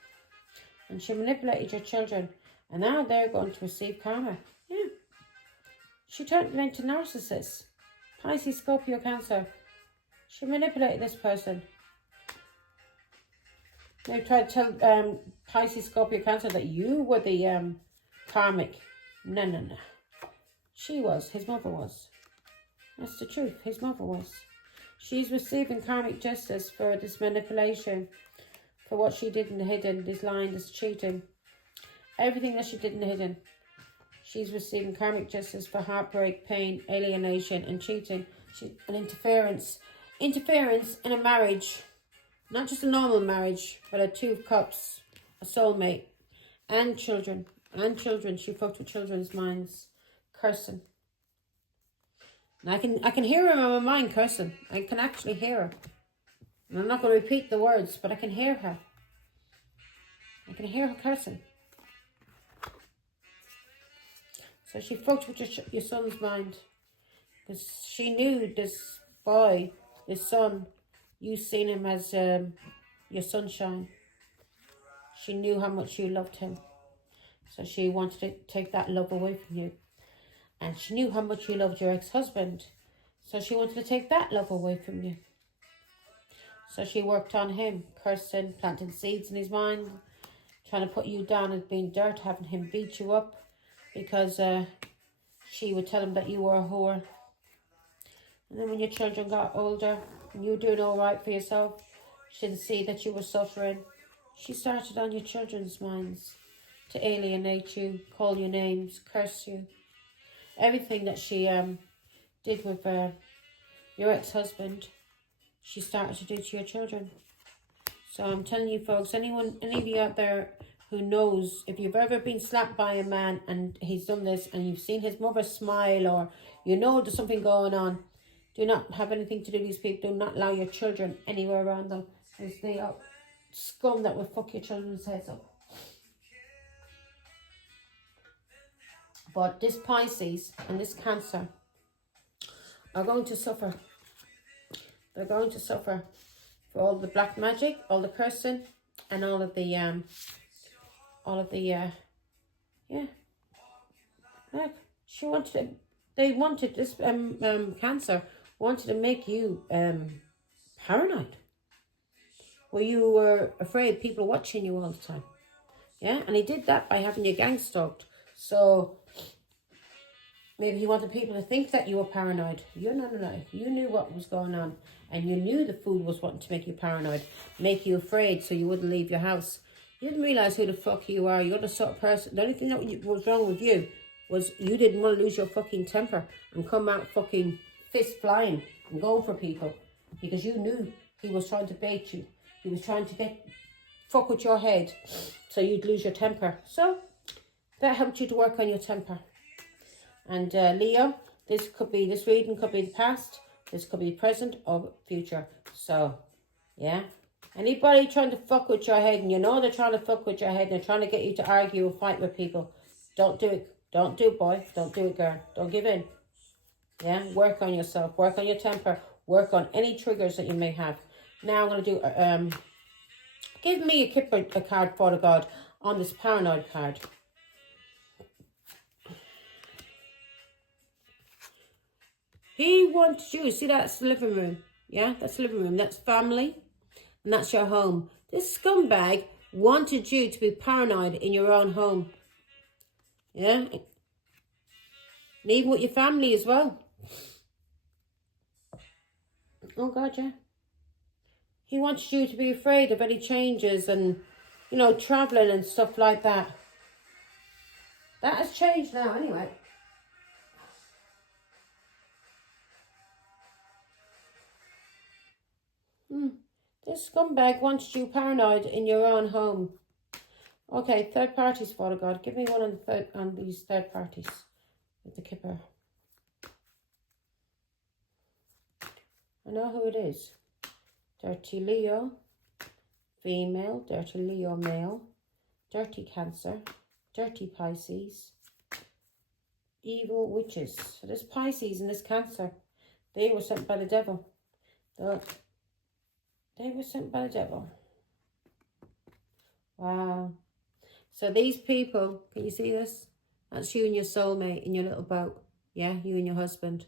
And she manipulated your children. And now they're going to receive karma. Yeah. She turned them into narcissists. Pisces, Scorpio, Cancer. She manipulated this person. They tried to tell Pisces, Scorpio, Cancer that you were the karmic. No. She was. His mother was. That's the truth. His mother was. She's receiving karmic justice for this manipulation. For what she did in the hidden. This lying, this cheating. Everything that she did in the hidden. She's receiving karmic justice for heartbreak, pain, alienation and cheating. And interference. Interference in a marriage. Not just a normal marriage, but a two of cups, a soulmate, and children. And children. She fucked with children's minds. Cursing. And I can hear her in my mind cursing. I can actually hear her. And I'm not going to repeat the words, but I can hear her. I can hear her cursing. So she fucked with your son's mind. Because she knew this boy, this son, you seen him as your sunshine. She knew how much you loved him. So she wanted to take that love away from you. And she knew how much you loved your ex-husband. So she wanted to take that love away from you. So she worked on him, cursing, planting seeds in his mind, trying to put you down as being dirt, having him beat you up because she would tell him that you were a whore. And then when your children got older and you were doing all right for yourself, she didn't see that you were suffering. She started on your children's minds to alienate you, call you names, curse you. Everything that she did with your ex-husband, she started to do to your children. So I'm telling you folks, any of you out there who knows, if you've ever been slapped by a man and he's done this and you've seen his mother smile, or you know there's something going on, do not have anything to do with these people. Do not allow your children anywhere around them, as they are scum that will fuck your children's heads up. But this Pisces and this Cancer are going to suffer. They're going to suffer for all the black magic, all the cursing, and all of the Look, she wanted. They wanted this Cancer wanted to make you paranoid, where you were afraid people were watching you all the time. Yeah, and he did that by having you gang stalked. So maybe he wanted people to think that you were paranoid. No. You knew what was going on. And you knew the food was wanting to make you paranoid. Make you afraid so you wouldn't leave your house. You didn't realise who the fuck you are. You're the sort of person. The only thing that was wrong with you was you didn't want to lose your fucking temper and come out fucking fist flying and go for people. Because you knew he was trying to bait you. He was trying to fuck with your head so you'd lose your temper. So that helped you to work on your temper. And Leo, this reading could be the past, this could be present or future. So, yeah. Anybody trying to fuck with your head, and you know they're trying to fuck with your head, and they're trying to get you to argue or fight with people, don't do it. Don't do it, boy. Don't do it, girl. Don't give in. Yeah? Work on yourself. Work on your temper. Work on any triggers that you may have. Now I'm going to do, give me a card, Father God, on this paranoid card. He wants you. See, that's the living room. Yeah, that's the living room. That's family. And that's your home. This scumbag wanted you to be paranoid in your own home. Yeah. And even with your family as well. Oh, God, yeah. He wants you to be afraid of any changes and, you know, travelling and stuff like that. That has changed now, anyway. This scumbag wants you paranoid in your own home. Okay, third parties, Father God. Give me one on these third parties with the Kipper. I know who it is. Dirty Leo, female. Dirty Leo, male. Dirty Cancer. Dirty Pisces. Evil witches. So this Pisces and this Cancer, they were sent by the devil. They were sent by the devil. Wow. So these people, can you see this? That's you and your soulmate in your little boat. Yeah, you and your husband.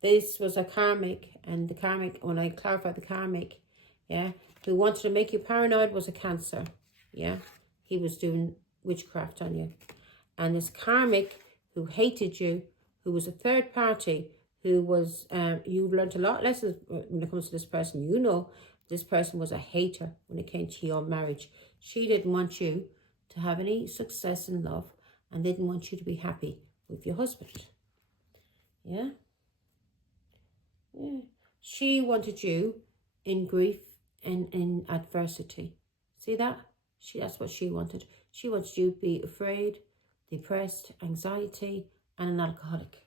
This was a karmic, and the karmic, when I clarified the karmic, yeah, who wanted to make you paranoid was a Cancer. Yeah, he was doing witchcraft on you. And this karmic who hated you, who was a third party, who was, you've learned a lot of lessons when it comes to this person. You know, this person was a hater when it came to your marriage. She didn't want you to have any success in love and didn't want you to be happy with your husband. Yeah? Yeah. She wanted you in grief and in adversity. See that? That's what she wanted. She wants you to be afraid, depressed, anxiety, and an alcoholic.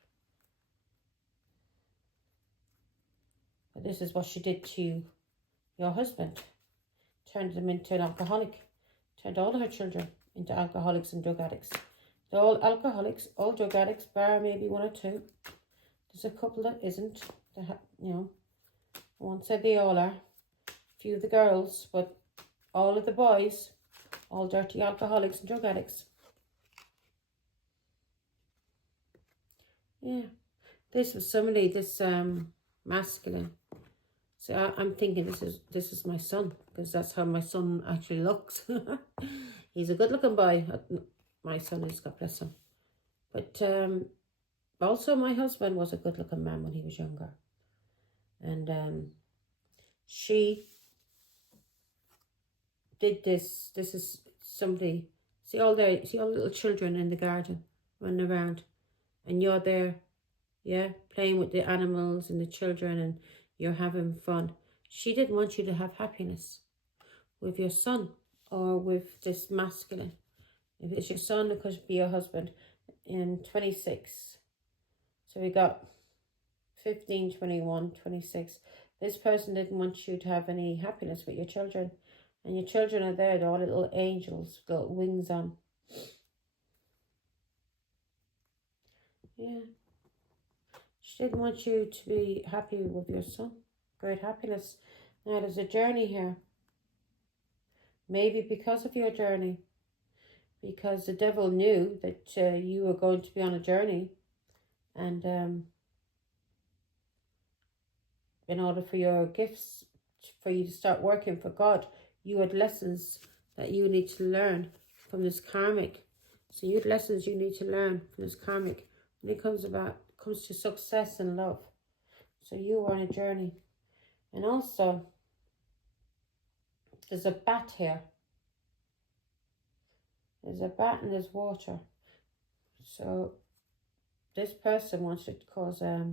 But this is what she did to your husband. Turned them into an alcoholic. Turned all her children into alcoholics and drug addicts. They're all alcoholics, all drug addicts, bar maybe one or two. There's a couple that isn't. You know, I won't say they all are. A few of the girls, but all of the boys, all dirty alcoholics and drug addicts. Yeah. This was somebody, this masculine. So I'm thinking this is my son, because that's how my son actually looks. He's a good looking boy. My son is, God bless him. But also my husband was a good looking man when he was younger. And she did this. This is somebody, see all the little children in the garden running around, and you're there, yeah, playing with the animals and the children, and you're having fun. She didn't want you to have happiness with your son or with this masculine. If it's your son, it could be your husband. In 26. So we got 15, 21, 26. This person didn't want you to have any happiness with your children. And your children are there, they're all little angels, little wings on. Yeah. She didn't want you to be happy with your son. Great happiness. Now there's a journey here. Maybe because of your journey. Because the devil knew that you were going to be on a journey. And in order for your gifts, for you to start working for God, you had lessons that you need to learn from this karmic. So you had lessons you need to learn from this karmic when it comes to success and love. So you were on a journey. And also, there's a bat here. There's a bat and there's water. So this person wants to cause a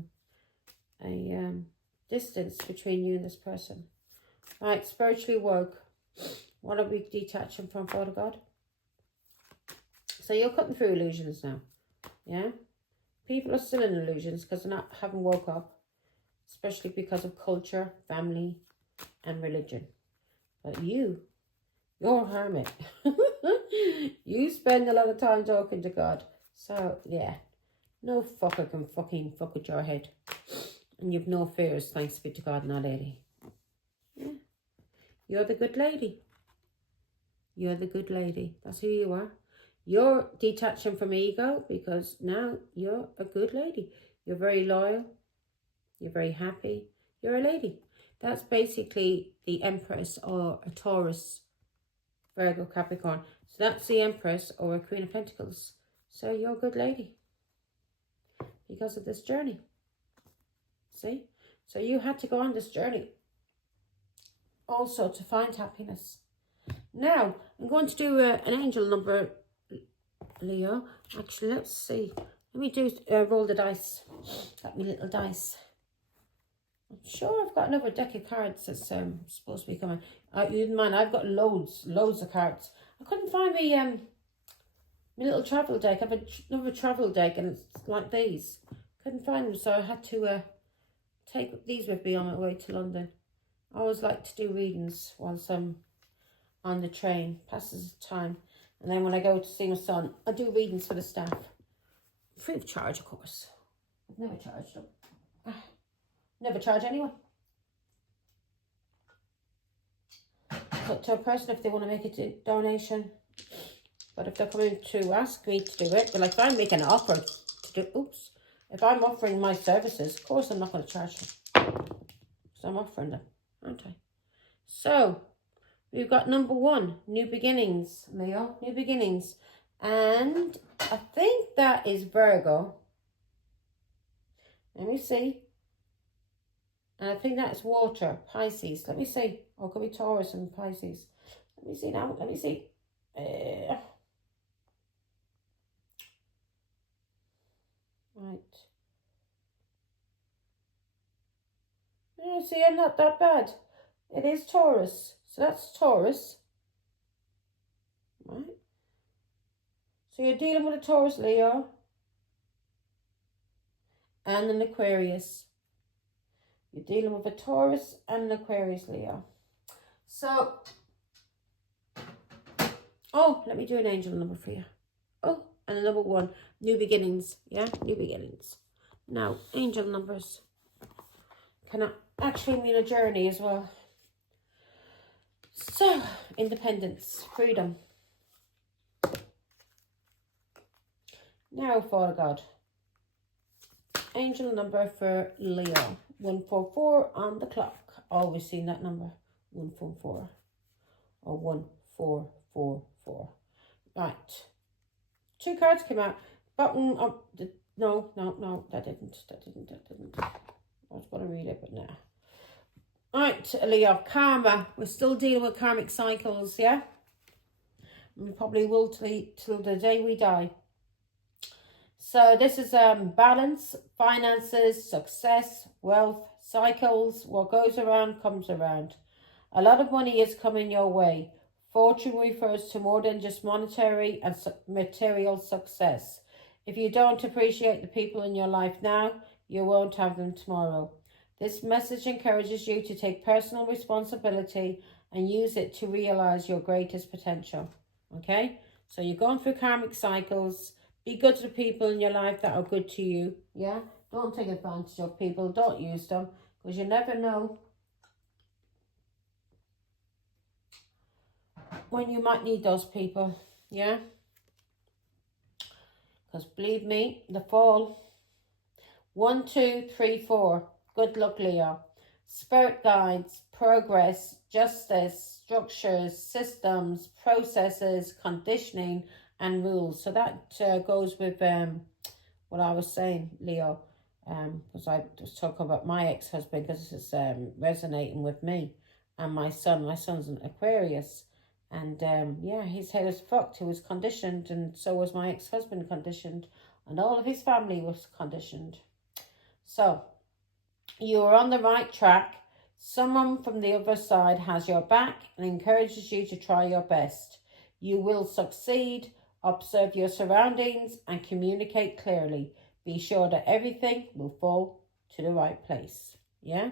distance between you and this person. Right, spiritually woke. What are we detaching from, Father God? So you're cutting through illusions now. Yeah? People are still in illusions because they haven't woke up. Especially because of culture, family, and religion. But you're a hermit. You spend a lot of time talking to God. So, yeah. No fucker can fucking fuck with your head. And you've no fears, thanks be to God and Our Lady. Yeah. You're the good lady. You're the good lady. That's who you are. You're detaching from ego because now you're a good lady. You're very loyal. You're very happy. You're a lady. That's basically the Empress or a Taurus, Virgo, Capricorn. So that's the Empress or a Queen of Pentacles. So you're a good lady because of this journey. See? So you had to go on this journey also to find happiness. Now, I'm going to do an angel number, Leo. Actually, let's see. Let me do roll the dice. Got me little dice. I'm sure I've got another deck of cards that's supposed to be coming. You didn't mind, I've got loads of cards. I couldn't find my little travel deck. I have another travel deck and it's like these. Couldn't find them, so I had to take these with me on my way to London. I always like to do readings whilst I'm on the train. Passes the time. And then when I go to see my son, I do readings for the staff. Free of charge, of course. I've never charged them. Never charge anyone. But to a person if they want to make a donation. But if they're coming to ask me to do it, but like if I'm making an offer to do, if I'm offering my services, of course I'm not going to charge them. Because I'm offering them, aren't I? So, we've got number 1, new beginnings, Leo, new beginnings. And I think that is Virgo. Let me see. And I think that's water, Pisces. Let me see. Or it could be Taurus and Pisces. Let me see now. Let me see. Right. Yeah, see, I'm not that bad. It is Taurus. So that's Taurus. Right. So you're dealing with a Taurus, Leo. And an Aquarius. You're dealing with a Taurus and an Aquarius, Leo. So, let me do an angel number for you. And a number 1, new beginnings. Yeah, new beginnings. Now, angel numbers can actually mean a journey as well. So, independence, freedom. Now, Father God, angel number for Leo. 144 on the clock. Always seen that number. 144 or 1444. Right. 2 cards came out. Button up. No, that didn't. I was going to read it, but no. Right, Leo, karma. We're still dealing with karmic cycles, yeah? We probably will till the day we die. So this is balance, finances, success, wealth, cycles. What goes around comes around. A lot of money is coming your way. Fortune refers to more than just monetary and material success. If you don't appreciate the people in your life now, you won't have them tomorrow. This message encourages you to take personal responsibility and use it to realize your greatest potential. Okay? So you're going through karmic cycles. Be good to the people in your life that are good to you. Yeah? Don't take advantage of people. Don't use them. Because you never know when you might need those people. Yeah? Because believe me, the fall. 1, 2, 3, 4. Good luck, Leo. Spirit guides, progress, justice, structures, systems, processes, conditioning, and rules. So that goes with what I was saying, Leo. Because I was talking about my ex-husband, because it's resonating with me. And my son. My son's an Aquarius. And yeah, his head is fucked. He was conditioned, and so was my ex-husband conditioned. And all of his family was conditioned. So, you are on the right track. Someone from the other side has your back and encourages you to try your best. You will succeed. Observe your surroundings and communicate clearly. Be sure that everything will fall to the right place. Yeah?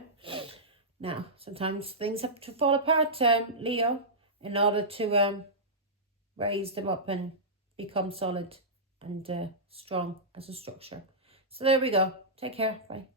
Now, sometimes things have to fall apart, Leo, in order to raise them up and become solid and strong as a structure. So there we go. Take care. Bye.